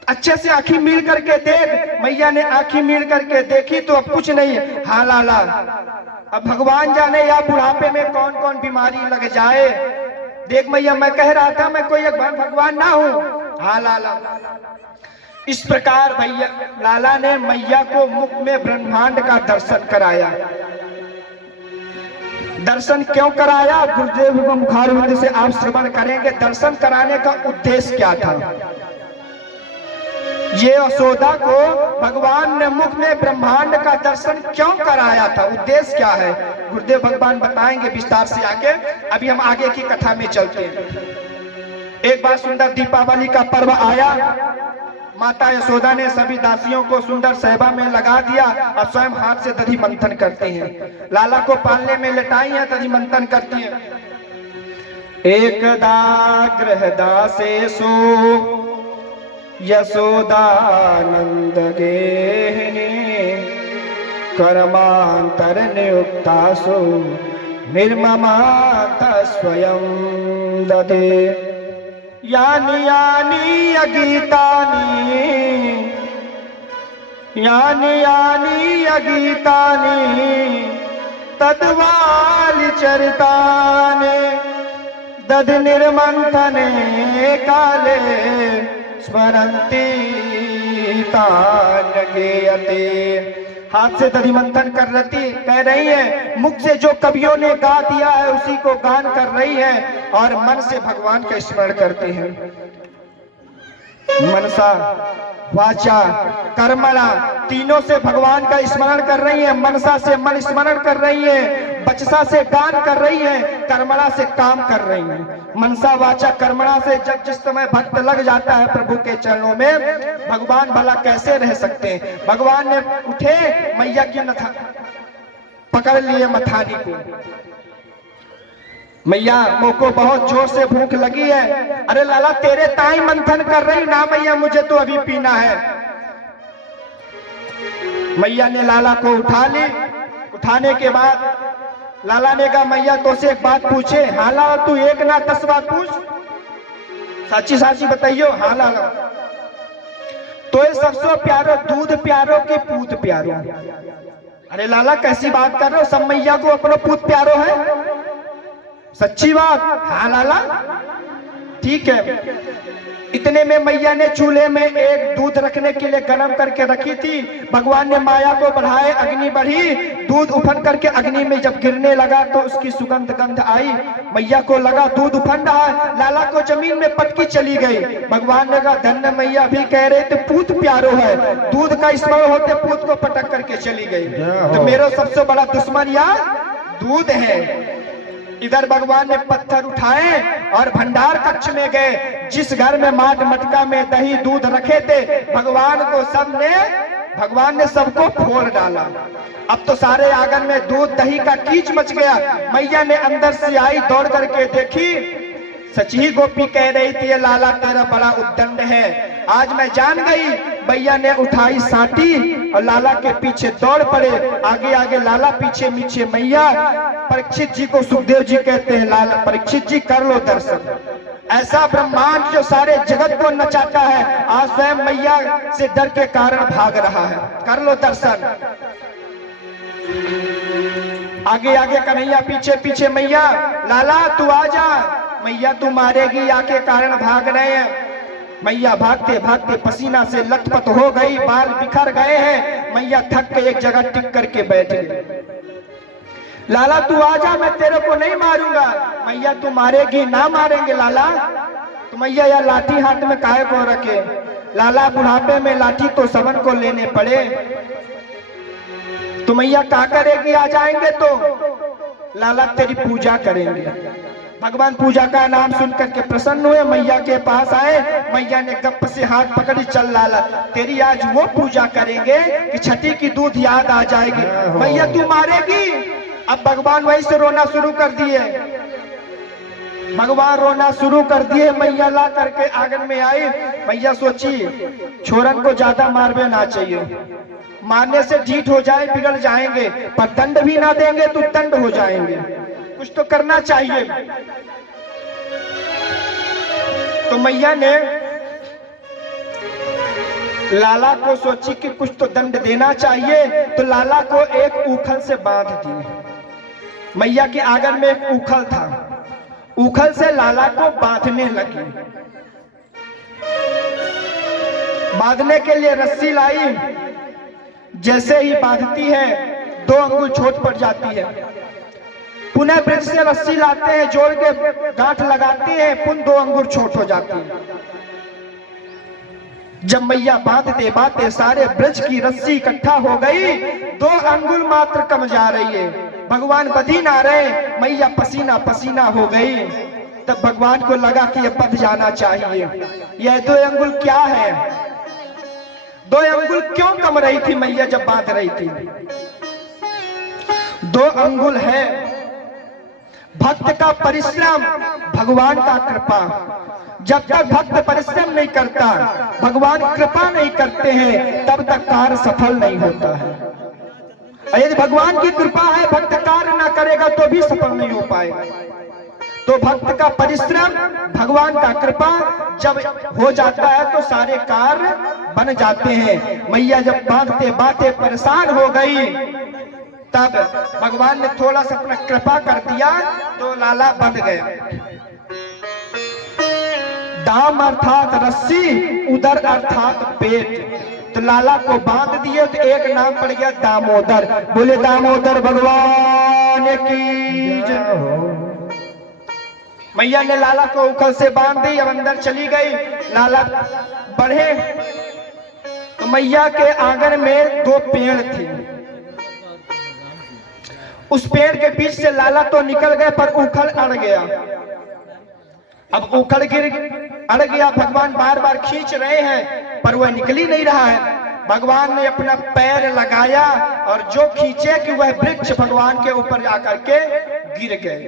अच्छे से आंखी मील करके देख। मैया ने आंखी मील करके देखी तो अब कुछ नहीं। हाँ लाला अब भगवान जाने या बुढ़ापे में कौन कौन बीमारी लग जाए। देख मैया मैं कह रहा था मैं कोई एक भगवान ना हूं। हाँ लाला। इस प्रकार भैया लाला ने मैया को मुख में ब्रह्मांड का दर्शन कराया। दर्शन क्यों कराया? गुरुदेव को मुखारविंद से आप श्रवण करेंगे दर्शन कराने का उद्देश्य क्या था। ये यशोदा को भगवान ने मुख में ब्रह्मांड का दर्शन क्यों कराया था, उद्देश्य क्या है, गुरुदेव भगवान बताएंगे विस्तार से आगे। अभी हम आगे की कथा में चलते हैं। एक बार सुंदर दीपावली का पर्व आया। माता यशोदा ने सभी दासियों को सुंदर सहबा में लगा दिया और स्वयं हाथ से दधि मंथन करती हैं। लाला को पालने में लेटाई है, दधि मंथन करती हैं। एकदा गृहदासेषु यशोदानंद गेहिनी कर्मांतर नियुक्तासु निर्ममात स्वयं ददे। यानि यानि अगीतानि तद्वालि चरितानि दधि निर्मंथने काले स्मरन्ति तान गेयते। हाथ से दधि मंथन कर रही कह रही है, मुख से जो कवियों ने गा दिया है उसी को गान कर रही है और मन से भगवान का स्मरण करते हैं। मनसा वाचा कर्मणा तीनों से भगवान का स्मरण कर रही है। मनसा से मन स्मरण कर रही है, वचसा से गान कर रही है, कर्मणा से काम कर रही है। मनसा वाचा कर्मणा से जब जिस समय भक्त लग जाता है प्रभु के चरणों में, भगवान भला कैसे रह सकते हैं। भगवान ने उठे मैया की नथा पकड़ लिए मथानी को। मैया मोको बहुत जोर से भूख लगी है। अरे लाला तेरे ताई मंथन कर रही ना मैया, मुझे तो अभी पीना है। मैया ने लाला को उठा ली। उठाने के बाद लाला ने कहा मैया तो से एक बात पूछे। हाँ लाला तू एक ना 10 बात पूछ, साची साची बताइयो। हाँ लाला तो ये सबसे प्यारो दूध प्यारो की पूत प्यारो। अरे लाला कैसी बात कर रहे हो, सब मैया को अपना पूत प्यारो है, सच्ची बात। हाँ लाला ठीक है। इतने में मैया ने चूल्हे में एक दूध रखने के लिए गर्म करके रखी थी। भगवान ने माया को बढ़ाए, अग्नि बढ़ी, दूध उफन करके अग्नि में जब गिरने लगा तो उसकी सुगंध गंध आई। मैया को लगा दूध उफन रहा है, लाला को जमीन में पटकी चली गई। भगवान ने कहा धन्य मैया भी कह रहे थे पूत प्यारो है, दूध का स्मरण होते पूत को पटक करके चली गई। तो मेरा सबसे बड़ा दुश्मन यार दूध है। इधर भगवान ने पत्थर उठाए और भंडार कक्ष में गए। जिस घर में माट मटका में दही दूध रखे थे, भगवान ने सबको फोड़ डाला। अब तो सारे आंगन में दूध दही का कीच मच गया। मैया ने अंदर से आई, दौड़ करके देखी, सच ही गोपी कह रही थी, लाला तेरा बड़ा उद्दंड है। आज मैं जान गई। मैया ने उठाई साटी और लाला के पीछे दौड़ पड़े। आगे आगे लाला, पीछे पीछे मैया। परीक्षित जी को सुखदेव जी कहते हैं, लाला परीक्षित जी कर लो दर्शन। ऐसा ब्रह्मांड जो सारे जगत को नचाता है, आज स्वयं मैया से डर के कारण भाग रहा है। कर लो दर्शन। आगे आगे कन्हैया, पीछे पीछे मैया। लाला तू आ जा, मैया तू मारेगी, आके कारण भाग रहे हैं। मैया भागते भागते पसीना से लथपथ हो गई, बाल बिखर गए हैं। मैया थक के एक जगह टिक करके बैठ गई। लाला तू आ जा, मैं तेरे को नहीं मारूंगा। मैया तू मारेगी, ना मारेंगे लाला। तो मैया या लाठी हाथ में काहे को रखे। लाला बुढ़ापे में लाठी तो सबन को लेने पड़े। तो मैया क्या करेगी, आ जाएंगे तो। लाला तेरी पूजा करेंगे। भगवान पूजा का नाम सुन करके प्रसन्न हुए, मैया के पास आए। मैया ने गप से हाथ पकड़ी, चल लाला तेरी आज वो पूजा करेंगे कि छठी की दूध याद आ जाएगी। मैया तू मारेगी। अब भगवान वहीं से रोना शुरू कर दिए। भगवान रोना शुरू कर दिए। मैया ला करके आंगन में आई। मैया सोची छोरन को ज्यादा मारवे ना चाहिए, मारने से ढीठ हो जाए, बिगड़ जाएंगे, पर दंड भी ना देंगे तो दंड हो जाएंगे, कुछ तो करना चाहिए। तो मैया ने लाला को सोची कि कुछ तो दंड देना चाहिए। तो लाला को एक उखल से बांध दी। मैया के आंगन में एक उखल था, उखल से लाला को बांधने लगी। बांधने के लिए रस्सी लाई। जैसे ही बांधती है 2 अंगुल छोट पड़ जाती है। पुनः ब्रज से रस्सी लाते हैं, जोड़ के गांठ लगाते हैं, पुनः 2 अंगुल छोट हो जाती है। जब मैया बांधते बांधते सारे ब्रज की रस्सी इकट्ठा हो गई, 2 अंगुल मात्र कम जा रही है। भगवान बधी ना रहे, मैया पसीना पसीना हो गई। तब भगवान को लगा कि यह बध जाना चाहिए। यह 2 अंगुल क्या है, 2 अंगुल क्यों कम रही थी मैया जब बांध रही थी। 2 अंगुल है भक्त का परिश्रम, भगवान का कृपा। जब तक भक्त परिश्रम नहीं करता, भगवान कृपा नहीं करते हैं, तब तक कार्य सफल नहीं होता है। यदि भगवान की कृपा है, भक्त कार्य ना करेगा तो भी सफल नहीं हो पाएगा। तो भक्त का परिश्रम, भगवान का कृपा जब हो जाता है तो सारे कार्य बन जाते हैं। मैया जब बांधते बांधते परेशान हो गई, तब भगवान ने थोड़ा सा अपना कृपा कर दिया तो लाला बंध गया। दाम अर्थात रस्सी, उदर अर्थात पेट। तो लाला को बांध दिए तो एक नाम पड़ गया दामोदर। बोले दामोदर भगवान की जय। मैया ने लाला को उखल से बांध दी, अब अंदर चली गई। लाला बढ़े तो मैया के आंगन में 2 पेड़ थे। उस पेड़ के बीच से लाला तो निकल गए, पर उखल अड़ गया। अब उखल अड़ गया, भगवान बार बार खींच रहे हैं पर वह निकल ही नहीं रहा है। भगवान ने अपना पैर लगाया और जो खींचे कि वह वृक्ष भगवान के ऊपर जाकर के गिर गए।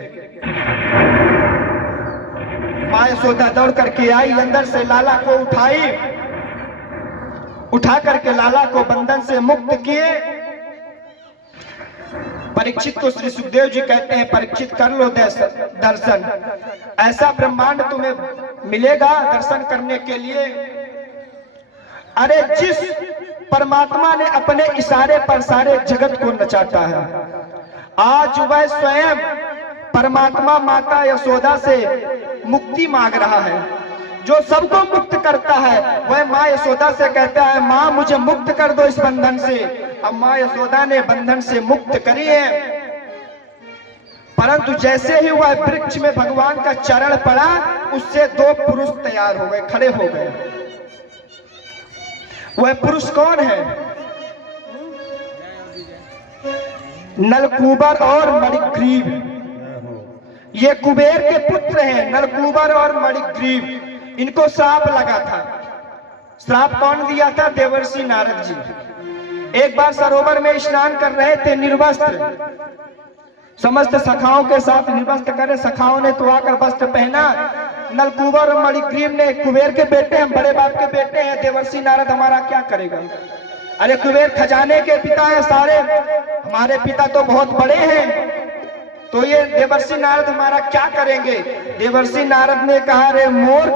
मां यशोदा दौड़ करके आई, अंदर से लाला को उठा करके लाला को बंधन से मुक्त किए। परीक्षित को श्री सुखदेव जी कहते हैं, परीक्षित कर लो दर्शन, ऐसा ब्रह्मांड तुम्हें मिलेगा दर्शन करने के लिए। अरे जिस परमात्मा ने अपने इशारे पर सारे जगत को नचाता है, आज वह स्वयं परमात्मा माता यशोदा से मुक्ति मांग रहा है। जो सबको मुक्त करता है वह माँ यशोदा से कहता है, माँ मुझे मुक्त कर दो इस बंधन से। अब माँ यशोदा ने बंधन से मुक्त करी है, परंतु जैसे ही वह वृक्ष में भगवान का चरण पड़ा, उससे 2 पुरुष तैयार हो गए, खड़े हो गए। वह पुरुष कौन है? नलकूबर और मणिग्रीव। ये कुबेर के पुत्र हैं नलकूबर और मणिग्रीव। इनको श्राप लगा था। श्राप कौन दिया था? देवर्षि नारद जी। एक बार सरोवर में स्नान कर रहे थे निर्वस्त्र, समस्त सखाओं के साथ निर्वस्त्र करे। सखाओं ने तो आकर वस्त्र पहना। नलकूबर और मणिग्रीव ने, कुबेर के बेटे हम, बड़े बाप के बेटे हैं, देवर्षि नारद हमारा क्या करेगा? अरे कुबेर खजाने के पिता है सारे, हमारे पिता तो बहुत बड़े हैं, तो ये देवर्षि नारद हमारा क्या करेंगे? देवर्षि नारद ने कहा, रे मूर्ख,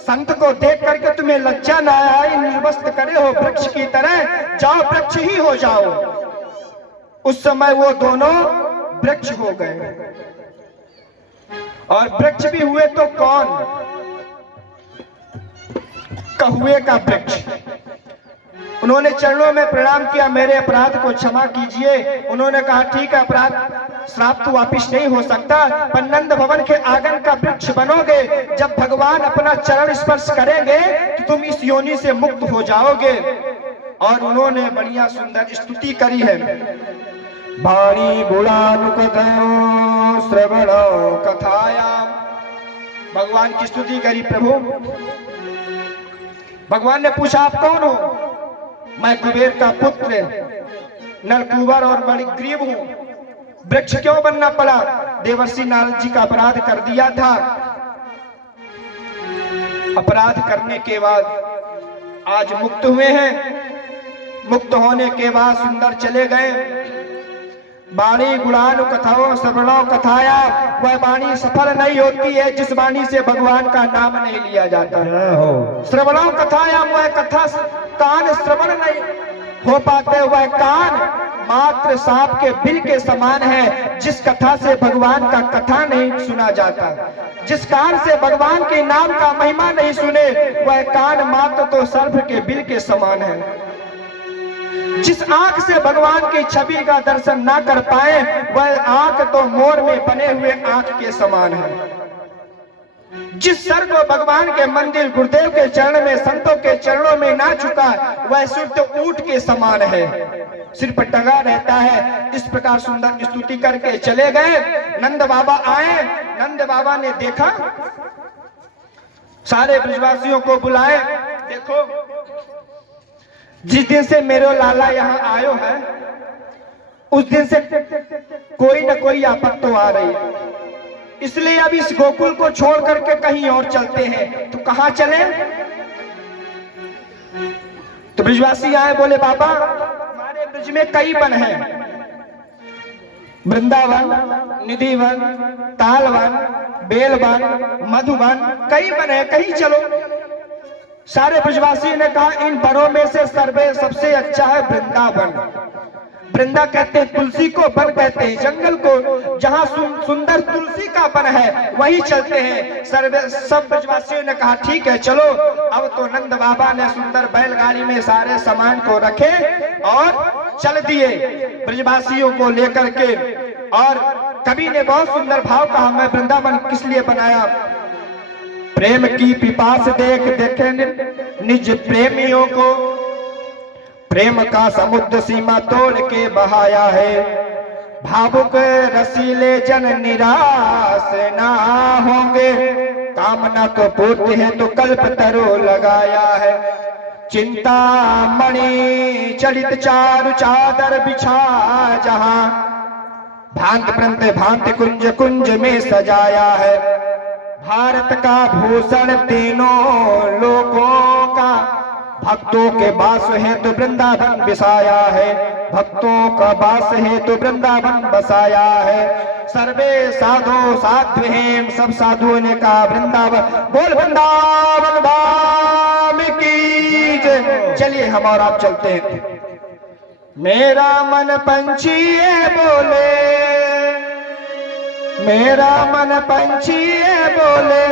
संत को देख करके तुम्हें लज्जा ना आए? निर्वस्त्र करे हो वृक्ष की तरह, जाओ वृक्ष ही हो जाओ। उस समय वो दोनों वृक्ष हो गए। और वृक्ष भी हुए तो कौन? कहुए का वृक्ष। उन्होंने चरणों में प्रणाम किया, मेरे अपराध को क्षमा कीजिए। उन्होंने कहा, ठीक है, अपराध श्राप तो वापिस नहीं हो सकता, पर नंद भवन के आंगन का वृक्ष बनोगे। जब भगवान अपना चरण स्पर्श करेंगे तो तुम इस योनि से मुक्त हो जाओगे। और उन्होंने बढ़िया सुंदर स्तुति करी है। वाणी गुणानुकथयो श्रवणो कथायाम। भगवान की स्तुति करी। प्रभु, भगवान ने पूछा, आप कौन हो? मैं कुबेर का पुत्र नलकूबर और मणिग्रीव हूं। वृक्ष क्यों बनना पड़ा? देवर्षि नारद जी का अपराध कर दिया था। अपराध करने के बाद आज मुक्त हुए हैं। मुक्त होने के बाद सुंदर चले गए। वाणी गुणानु कथाओं श्रवणों कथाया। वह वाणी सफल नहीं होती है जिस वाणी से भगवान का नाम नहीं लिया जाता। श्रवणों कथाया, वह कथा कान श्रवण नहीं हो पाते। वह कान मात्र सांप के बिल के समान है जिस कथा से भगवान का कथा नहीं सुना जाता। जिस कान से भगवान के नाम का महिमा नहीं सुने, वह कान मात्र तो सर्प के बिल के समान है। जिस आंख से भगवान की छवि का दर्शन ना कर पाए, वह आंख तो मोर में बने हुए आंख के समान है। जिस सर को भगवान के मंदिर गुरुदेव के चरण में, संतों के चरणों में ना झुका, वह सिर तो ऊंट के समान है, सिर पर टंगा रहता है। इस प्रकार सुंदर स्तुति करके चले गए। नंद बाबा आए। नंद बाबा ने देखा, सारे ब्रजवासियों को बुलाए। देखो, जिस दिन से मेरो लाला यहाँ आयो है, उस दिन से कोई न कोई आपत तो आ रही है। इसलिए अब इस गोकुल को छोड़ करके कहीं और चलते हैं। तो कहाँ चले? तो ब्रजवासी आए, बोले, बाबा हमारे ब्रज में कई वन हैं, वृंदावन, निधिवन, तालवन, बेलवन, मधुवन, कई वन है, कहीं चलो। सारे ब्रजवासी ने कहा, इन वनों में से सर्वे सबसे अच्छा है वृंदावन। वृंदा कहते हैं तुलसी को, वन कहते हैं जंगल को। जहाँ सुंदर तुलसी का वन है वहीं चलते हैं। सब ब्रजवासियों ने कहा, ठीक है चलो। अब तो नंद बाबा ने सुंदर बैलगाड़ी में सारे सामान को रखे और चल दिए ब्रजवासियों को लेकर के। और कवि ने बहुत सुंदर भाव कहा, मैं वृंदावन किस लिए बनाया? प्रेम की पिपास देख देखे निज प्रेमियों को, प्रेम का समुद्र सीमा तोड़ के बहाया है। भावुक रसीले जन निराश ना होंगे, कामना को पूर्ति है तो कल्प तरो लगाया है। चिंता मणि चलित चारु चादर बिछा जहां, भांत प्रंत भांत कुंज कुंज में सजाया है। भारत का भूषण तीनों लोकों का, भक्तों के वास है तो वृंदावन बसाया है। भक्तों का वास है तो वृंदावन बसाया है। सर्वे साधु साध्व हैं, सब साधुओं ने कहा वृंदावन। बोल वृंदावन धाम की जय। चलिए हम और आप चलते हैं। मेरा मन पंछी बोले, मेरा मन पंछी बोले,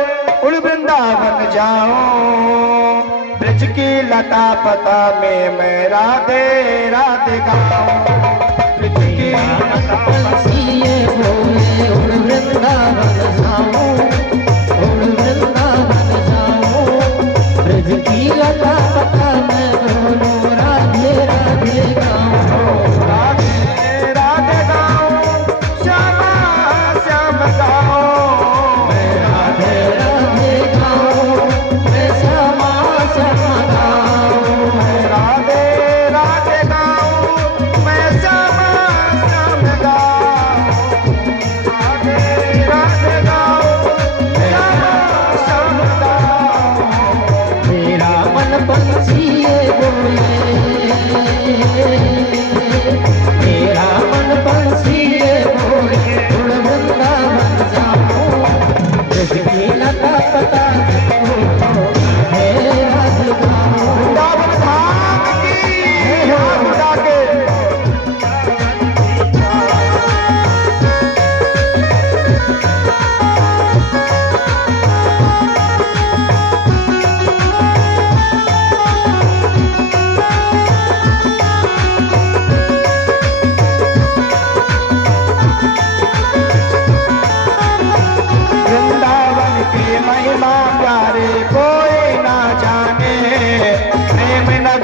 उड़ वृंदावन जाओ। ब्रज की लता पता में मैं राधे राधे गाऊं। ब्रज की लता पंछी बोले, उड़ वृंदावन जाऊं, उड़ वृंदावन जाऊं। ब्रज की लता पता में बोलो, राधे राधे गाऊं, राधे राधे गाऊं, श्यामा श्याम गाऊं।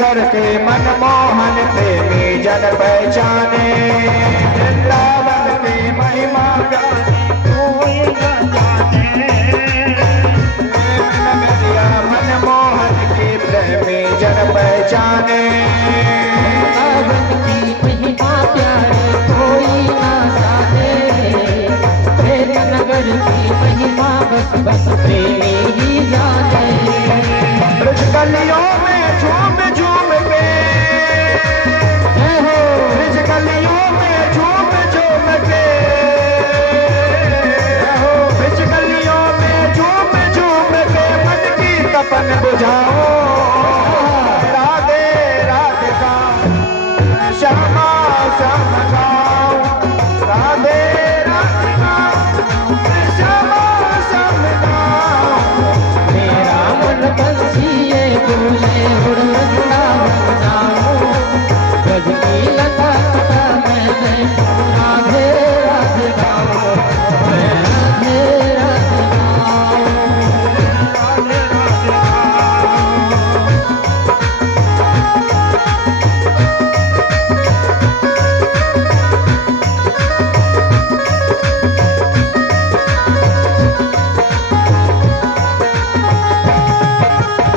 नगर के मनमोहन प्रेमी जन पहचाने, वृंदावन की महिमा कोई न जाने। मनमोहन की प्रेमी जन पहचाने, वृंदावन की महिमा प्यारे कोई ना जाने, प्रेम नगर की महिमा बस बस प्रेमी ही जाने। ब्रज गलियों में झूम झूम के, जय हो ब्रज गलियों में झूम झूम के, ब्रज गलियों में झूम झूम के मन की तपन बुझाओ, राधे राधे गाओ, श्यामा श्याम गाओ, राधे राधे गाओ, श्यामा श्याम गाओ। मेरा मन बंसी ये बोले उड़ वृंदावन जाऊं, ब्रज की लता पता मैं राधे राधे गाऊं, मैं राधे राधे गाऊं। राधे राधे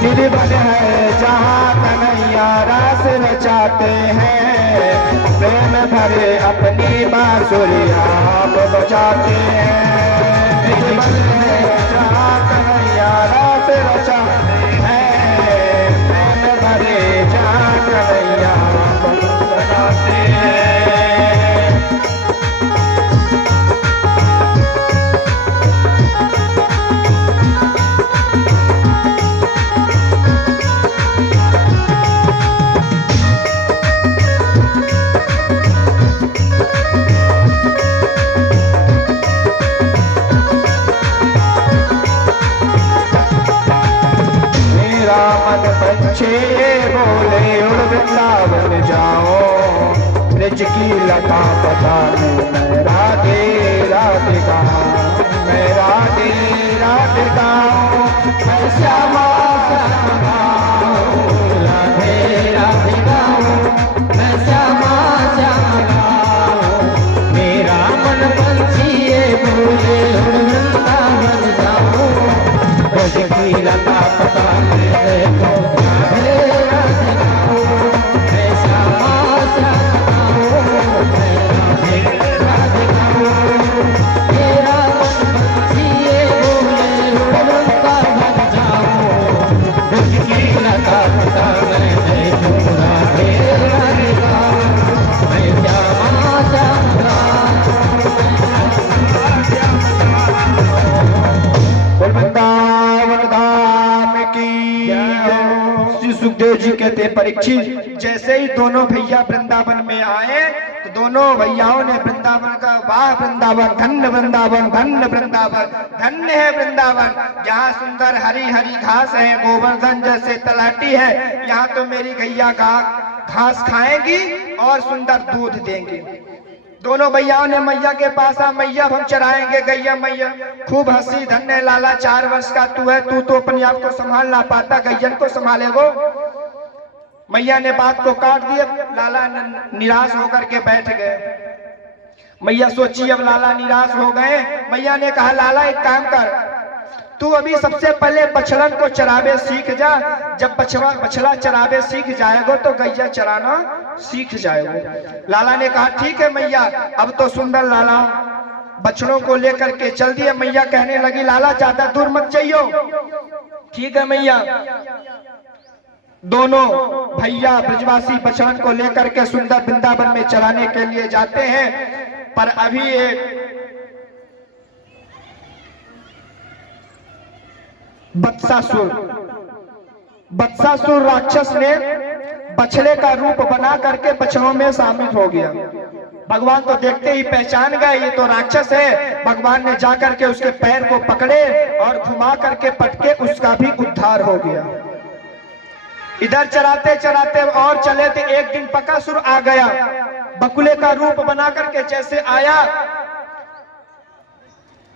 निर्बल है जहाँ कन्हैया रास रचाते हैं, प्रेम भरे अपनी बांसुरियाँ आप बजाते हैं। निर्बल है जहाँ कन्हैया रास रचाते हैं, प्रेम भरे जहाँ कन्हैया आप बजाते हैं। मेरा मन पंछी बोले उड़ वृंदावन जाओ, ब्रज की लता पता मैं राधे राधे गाऊं, मैं राधे राधे गाऊं, मैं श्यामा श्याम गाऊं, राधे राधे गाऊं, मैं श्यामा श्याम गाऊं। मेरा मन पंछी ये बोले उड़ वृंदावन जाऊं, ब्रज की लता पता मैं देखो, राधे राधे गाऊं, मैं श्यामा श्याम गाऊं, मैं राधे राधे गाऊं। मेरा मन पंछी ये बोले उड़ वृंदावन जाऊं, ब्रज की लता पता मैं देखो, राधे राधे गाऊं, मैं श्यामा श्याम गाऊं। बोल वृंदावन धाम की जय। श्री सुखदेव जी कहते हैं, परीक्षित जैसे ही दोनों भैया वृंदावन में आए तो दोनों भैयाओं ने वृंदावन का, वाह वृंदावन, धन्य वृंदावन, धन्य वृंदावन, धन्य है वृंदावन, जहाँ सुंदर हरी हरी घास है, गोवर्धन जैसे तलाटी है, यहाँ तो मेरी गैया घास खाएंगी और सुंदर दूध देंगी। दोनों भैयाओं ने मैया के पास आ, मैया हम चराएंगे गैया। मैया खूब हंसी, धन्य लाला 4 वर्ष का तू है, तू तो अपने आप को संभाल ना पाता, गैयन को संभालेगो। मैया ने बात को काट दिया, लाला निराश होकर के बैठ गए। मैया सोची अब लाला निराश हो गए। मैया ने कहा, लाला एक काम कर, तू अभी सबसे पहले बछड़न को चरावे सीख जा, जब बछड़ा चरावे सीख जाएगा तो गैया चराना सीख जाएगा। लाला ने कहा ठीक है मैया। अब तो सुंदर लाला बछड़ों को लेकर के चल दिए। मैया कहने लगी, लाला ज्यादा दूर मत जाइयो। ठीक है मैया। दोनों भैया ब्रजवासी बछड़न को लेकर के सुंदर वृंदावन में चराने के लिए जाते हैं, पर अभी एक बत्सासुर राक्षस ने बछड़े का रूप बना करके बछड़ों में शामिल हो गया। भगवान तो देखते ही पहचान गए ये तो राक्षस है। भगवान ने जाकर के उसके पैर को पकड़े और घुमा करके पटके उसका भी उद्धार हो गया। इधर चराते चराते और चले थे, एक दिन बकासुर आ गया। बकुले का रूप बना करके जैसे आया,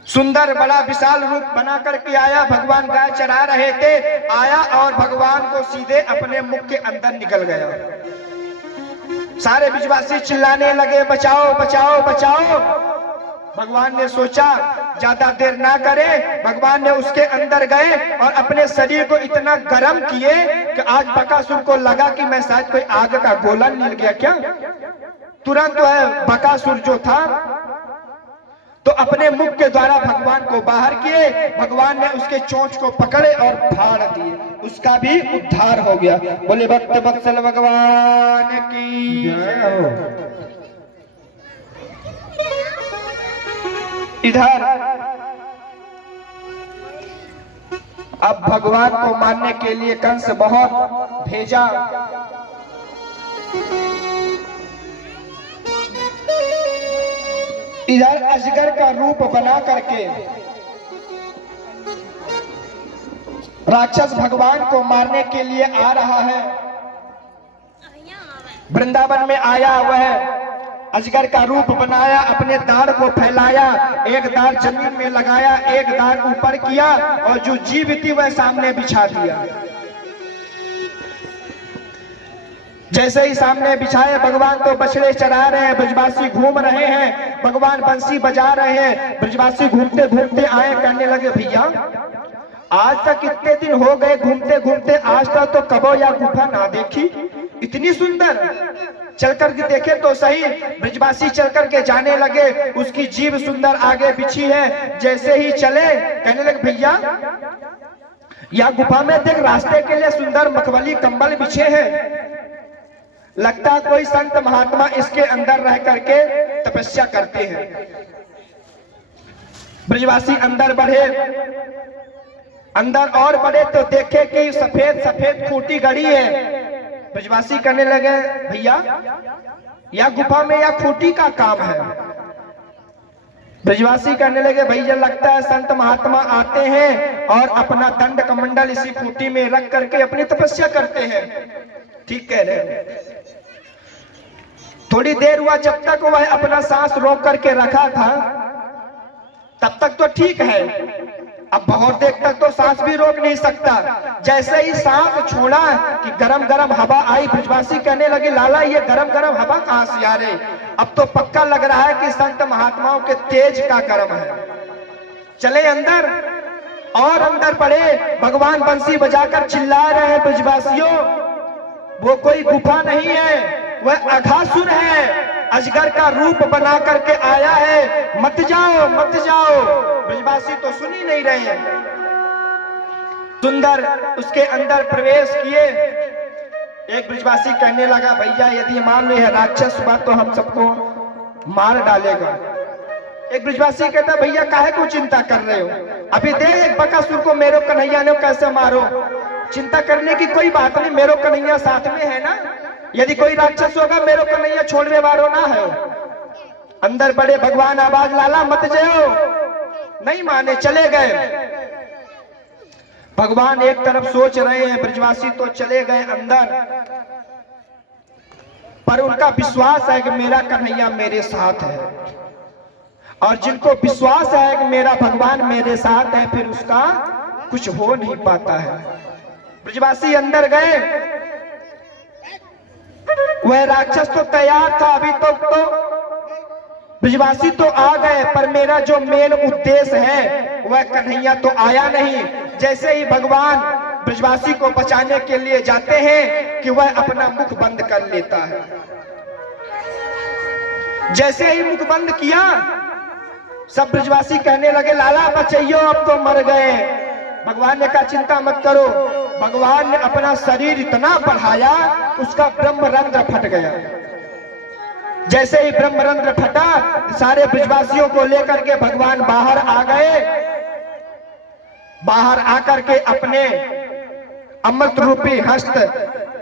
सुंदर बड़ा विशाल रूप बना करके आया। भगवान गाय चरा रहे थे, आया और भगवान को सीधे अपने मुख के अंदर निकल गया। सारे ब्रजवासी चिल्लाने लगे, बचाओ बचाओ बचाओ। भगवान ने सोचा ज्यादा देर ना करे, भगवान ने उसके अंदर गए और अपने शरीर को इतना गर्म किए कि आज बकासुर को लगा कि मैं शायद कोई आग का गोला मिल गया क्या। तुरंत बकासुर जो था तो अपने मुख के द्वारा भगवान को बाहर किए। भगवान ने उसके चोंच को पकड़े और फाड़ दिए, उसका भी उद्धार हो गया। बोले भक्त वत्सल भगवान की जय। इधर अब भगवान को मारने के लिए कंस बहुत भेजा। इधर अजगर का रूप बना करके राक्षस भगवान को मारने के लिए आ रहा है। वृंदावन में आया वह अजगर का रूप बनाया, अपने दाढ़ को फैलाया, एक दाढ़ जमीन में लगाया, एक दाढ़ ऊपर किया और जो जीव थी वह सामने बिछा दिया। जैसे ही सामने बिछाए, भगवान तो बछड़े चरा रहे हैं, ब्रजवासी घूम रहे हैं, भगवान बंसी बजा रहे हैं। ब्रजवासी घूमते घूमते आए, कहने लगे भैया आज तक कितने दिन हो गए घूमते घूमते, आज तक तो कबो या गुफा ना देखी, इतनी सुंदर, चल कर के देखे तो सही। ब्रजवासी चल कर के जाने लगे, उसकी जीभ सुंदर आगे बिछी है। जैसे ही चले, कहने लगे भैया या गुफा में देख, रास्ते के लिए सुंदर मखमली कंबल बिछे हैं, लगता कोई संत महात्मा इसके अंदर रह करके तपस्या करते हैं। ब्रजवासी अंदर बढ़े, अंदर और बढ़े तो देखे कि सफेद सफेद खूंटी गड़ी है। ब्रजवासी कहने लगे भैया या गुफा में या खूंटी का काम है। ब्रजवासी कहने लगे भैया लगता है संत महात्मा आते हैं और अपना दंड कमंडल इसी खूंटी में रख करके अपनी तपस्या करते हैं। ठीक कह रहे हैं। थोड़ी देर हुआ, जब तक वह अपना सांस रोक करके रखा था तब तक तो ठीक है, अब बहुत देर तक तो सांस भी रोक नहीं सकता। जैसे ही सांस छोड़ा कि गरम गरम हवा आई, ब्रजवासी कहने लगे लाला ये गरम गरम हवा कहां से आ रही, अब तो पक्का लग रहा है कि संत महात्माओं के तेज का गर्म है। चले अंदर और अंदर पड़े, भगवान बंसी बजाकर चिल्ला रहे हैं ब्रजवासियों वो कोई गुफा नहीं है, वह अघासुर है, अजगर का रूप बना करके आया है, मत जाओ मत जाओ। ब्रजवासी तो सुन ही नहीं रहे हैं। सुंदर उसके अंदर प्रवेश किए। एक ब्रजवासी कहने लगा भैया यदि मान लो है राक्षस हुआ तो हम सबको मार डालेगा। एक ब्रजवासी कहता भैया काहे को चिंता कर रहे हो, अभी देख एक बकासुर को मेरो कन्हैया ने कैसे मारो, चिंता करने की कोई बात नहीं, मेरो कन्हैया साथ में है ना, यदि कोई राक्षस होगा मेरो कन्हैया छोड़ने वालों ना है। अंदर बड़े भगवान आवाज लाला मत जाओ, नहीं माने, चले गए। भगवान एक तरफ सोच रहे हैं, ब्रजवासी तो चले गए अंदर, पर उनका विश्वास है कि मेरा कन्हैया मेरे साथ है, और जिनको विश्वास है कि मेरा भगवान मेरे साथ है फिर उसका कुछ हो नहीं पाता है। ब्रजवासी अंदर गए, वह राक्षस तो तैयार था, अभी तक तो ब्रजवासी तो आ गए, पर मेरा जो मेन उद्देश्य है वह कन्हैया तो आया नहीं। जैसे ही भगवान ब्रजवासी को बचाने के लिए जाते हैं कि वह अपना मुख बंद कर लेता है। जैसे ही मुख बंद किया, सब ब्रजवासी कहने लगे लाला बचाइयो अब तो मर गए। भगवान ने कहा चिंता मत करो। भगवान ने अपना शरीर इतना बढ़ाया उसका ब्रह्मरंध्र फट गया। जैसे ही ब्रह्मरंध्र फटा, सारे ब्रजवासियों को लेकर के भगवान बाहर आ गए। बाहर आकर के अपने अमृत रूपी हस्त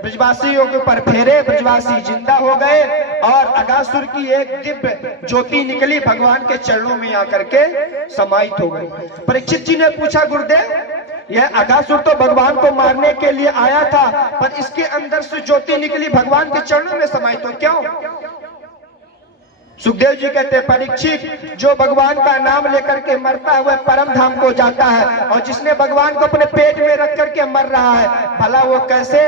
ब्रजवासियों के ऊपर फेरे, ब्रजवासी जिंदा हो गए और अघासुर की एक दिव्य ज्योति निकली, भगवान के चरणों में आकर के समाहित हो गई। परीक्षित जी ने पूछा गुरुदेव यह अघासुर तो भगवान को मारने के लिए आया था, पर इसके अंदर से ज्योति निकली भगवान के चरणों में समाहित हो, क्यों? सुखदेव जी कहते हैं परीक्षित, जो भगवान का नाम लेकर के मरता है वह परम धाम को जाता है, और जिसने भगवान को अपने पेट में रख करके मर रहा है भला वो कैसे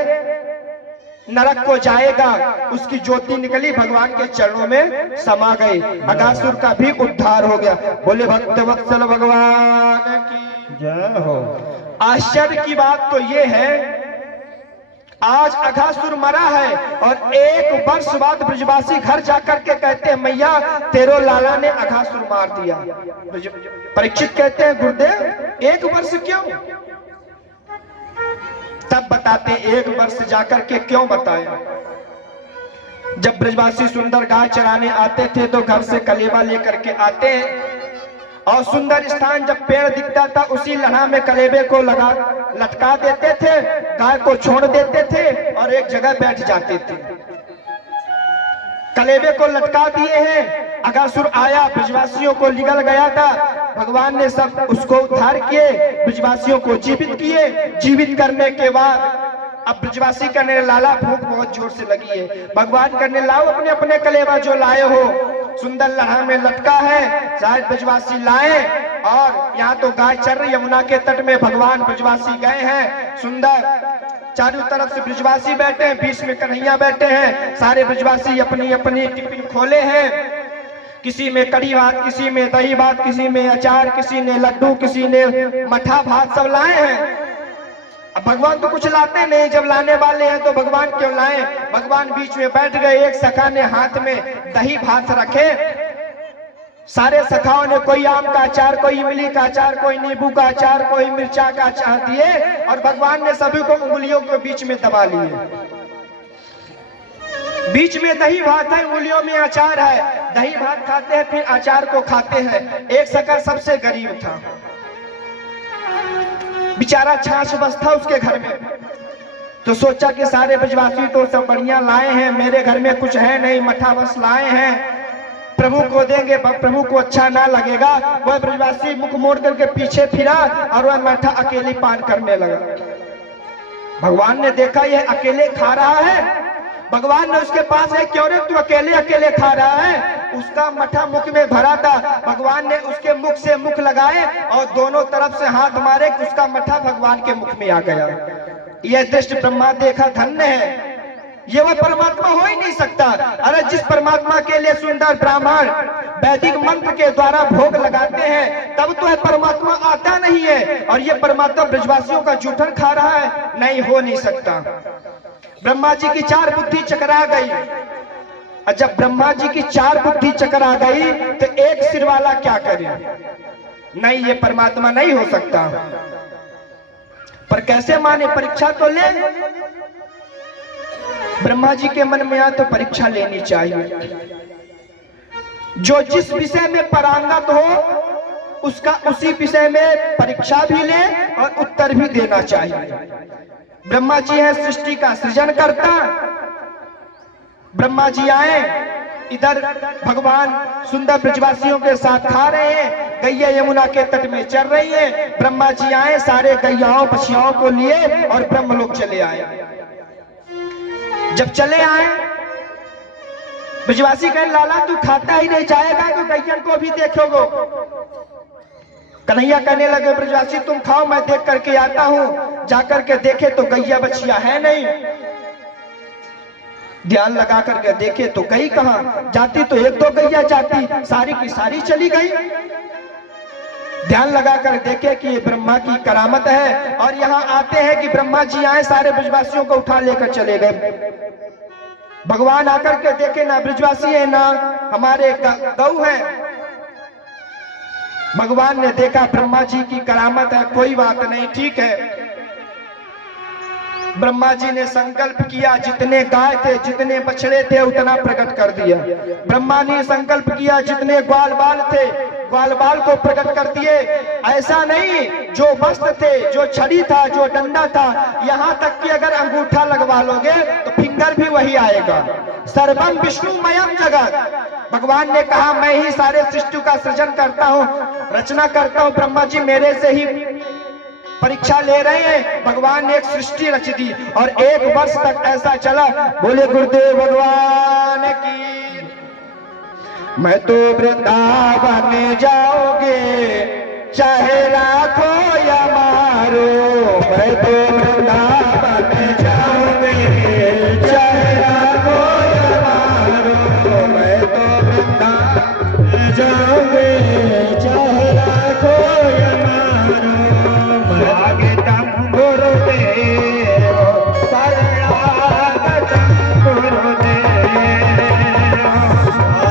नरक को जाएगा। उसकी ज्योति निकली, भगवान के चरणों में समा गई, अघासुर का भी उद्धार हो गया। बोले भक्त वत्सल भगवान की जय हो। आश्चर्य की बात तो ये है, आज अघासुर मरा है और 1 वर्ष बाद ब्रजवासी घर जाकर के कहते हैं मैया तेरो लाला ने अघासुर मार दिया। परीक्षित कहते हैं गुरुदेव 1 वर्ष क्यों? तब बताते 1 वर्ष जाकर के क्यों बताए। जब ब्रजवासी सुंदर गाय चराने आते थे तो घर से कलेवा लेकर के आते हैं, और सुंदर स्थान जब पेड़ दिखता था उसी लड़ा में कलेबे को लटका देते थे, गाय को छोड़ देते थे और एक जगह बैठ जाते थे। कलेबे को लटका दिए हैं, अघासुर आया, ब्रजवासियों को निगल गया था, भगवान ने सब उसको उद्धार किए, ब्रजवासियों को जीवित किए। जीवित करने के बाद अब ब्रजवासी करने लाला भूख बहुत जोर से लगी है, भगवान करने लाओ अपने अपने कलेवा जो लाए हो, सुंदर लड़ा में लटका है, शायद ब्रजवासी लाए। और यहाँ तो गाय चर रही, यमुना के तट में भगवान ब्रजवासी गए हैं, सुंदर चारों तरफ से ब्रजवासी बैठे हैं, बीच में कन्हैया बैठे हैं, सारे ब्रजवासी अपनी अपनी टिफिन खोले हैं, किसी में कड़ी भात, किसी में दही भात, किसी में अचार, किसी ने लड्डू, किसी ने मठा भात, सब लाए हैं। अब भगवान तो कुछ लाते नहीं, जब लाने वाले हैं तो भगवान क्यों लाए। भगवान बीच में बैठ गए, एक सखा ने हाथ में दही भात रखे, सारे सखाओं ने कोई आम का अचार, कोई इमली का अचार, कोई नींबू का अचार, कोई मिर्चा का अचार दिए, और भगवान ने सभी को उंगलियों के बीच में दबा लिए। बीच में दही भात है, उंगलियों में अचार है, दही भात खाते हैं फिर अचार को खाते हैं। एक सखा सबसे गरीब था, बेचारा छाछ बस था उसके घर में, तो सोचा कि सारे ब्रजवासी तो सब बढ़िया लाए हैं, मेरे घर में कुछ है नहीं, मठा बस लाए हैं, प्रभु को देंगे, प्रभु को अच्छा ना लगेगा। वह ब्रजवासी मुख मोड़ करके पीछे फिरा और वह मठा अकेले पान करने लगा। भगवान ने देखा यह अकेले खा रहा है, भगवान ने उसके पास है, क्यों रे तू अकेले अकेले खा रहा है। उसका मठा मुख में भरा था, भगवान ने उसके मुख से मुख लगाए और दोनों तरफ से हाथ मारे, उसका मठा भगवान के मुख में आ गया। यह दृष्टि ब्रह्मा देखा, धन्य है, ये वह परमात्मा हो ही नहीं सकता। अरे जिस परमात्मा के लिए सुंदर ब्राह्मण वैदिक मंत्र के द्वारा भोग लगाते हैं तब तो है परमात्मा आता नहीं है, और ये परमात्मा ब्रजवासियों का जूठन खा रहा है, नहीं हो नहीं सकता। ब्रह्मा जी की 4 बुद्धि चकरा गई, और जब ब्रह्मा जी की 4 बुद्धि चकरा गई तो एक सिर वाला क्या करे, नहीं ये परमात्मा नहीं हो सकता। पर कैसे माने, परीक्षा तो ले। ब्रह्मा जी के मन में आया तो परीक्षा लेनी चाहिए, जो जिस विषय में पारंगत हो उसका उसी विषय में परीक्षा भी ले और उत्तर भी देना चाहिए। ब्रह्मा जी है सृष्टि का सृजन करता, ब्रह्मा जी आए, इधर भगवान सुंदर ब्रजवासियों के साथ खा रहे हैं, गैया यमुना के तट में चल रही है। ब्रह्मा जी आए, सारे गैयाओं पछियाओं को लिए और ब्रह्मलोक चले आए। जब चले आए ब्रजवासी कहे लाला तू खाता ही नहीं जाएगा तो गैयन को भी देखोगे। कन्हैया कहने लगे ब्रजवासी तुम खाओ, मैं देख करके आता हूं। जाकर के देखे तो गैया बछिया है नहीं, ध्यान लगा करके देखे तो कहीं कहां जाती, तो 1-2 गैया जाती, सारी की सारी चली गई। ध्यान लगा कर देखे कि ये ब्रह्मा की करामत है, और यहाँ आते हैं कि ब्रह्मा जी आए, सारे ब्रजवासियों को उठा लेकर चले गए। भगवान आकर के देखे ना ब्रजवासी है ना हमारे गऊ है। भगवान ने देखा ब्रह्मा जी की करामत है, कोई बात नहीं, ठीक है। ब्रह्मा जी ने संकल्प किया, जितने गाय थे जितने बछड़े थे उतना प्रकट कर दिया। ब्रह्मा ने संकल्प किया, जितने ग्वाल बाल थे ग्वाल बाल को प्रकट कर दिए। ऐसा नहीं, जो वस्त्र थे, जो छड़ी था, जो डंडा था, यहाँ तक कि अगर अंगूठा लगवा लोगे तो फिंगर भी वही आएगा। सर्वम विष्णुमयम जगत, भगवान ने कहा मैं ही सारे सृष्टि का सृजन करता हूँ, रचना करता हूँ। ब्रह्मा जी मेरे से ही परीक्षा ले रहे हैं। भगवान ने एक सृष्टि रच दी और 1 वर्ष तक ऐसा चला। बोले गुरुदेव भगवान की। मैं तो वृंदावन जाओगे चाहे राखो या मारो, मैं तो वृंदावन जाओगे चाहे राखो या मारो, मैं तो वृंदावन जाओगे चाहे राखो या मारो। स्वागतम गुरुदेव शरणागतम गुरुदेव,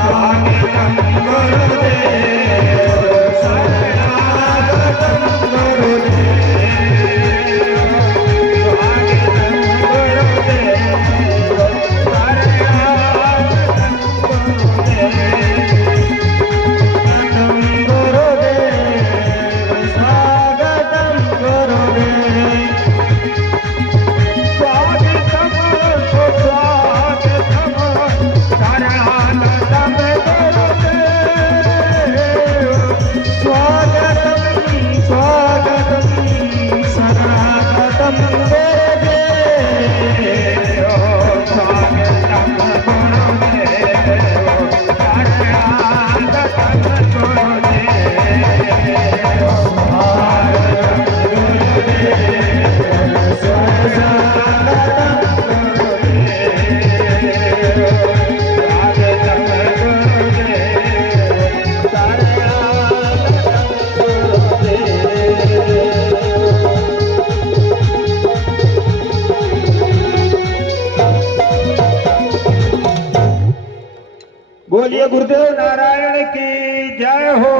स्वागतम गुरुदेव शरणागतम गुरुदेव, स्वागतम गुरुदेव शरणागतम गुरुदेव, स्वागतम गुरुदेव, स्वागतम स्वागतम शरणागतम गुरुदेव, स्वागतम स्वागतम शरणागतम गुरुदेव, स्वागतम गुरुदेव शरणागतम बोलिए गुरुदेव नारायण की जय हो।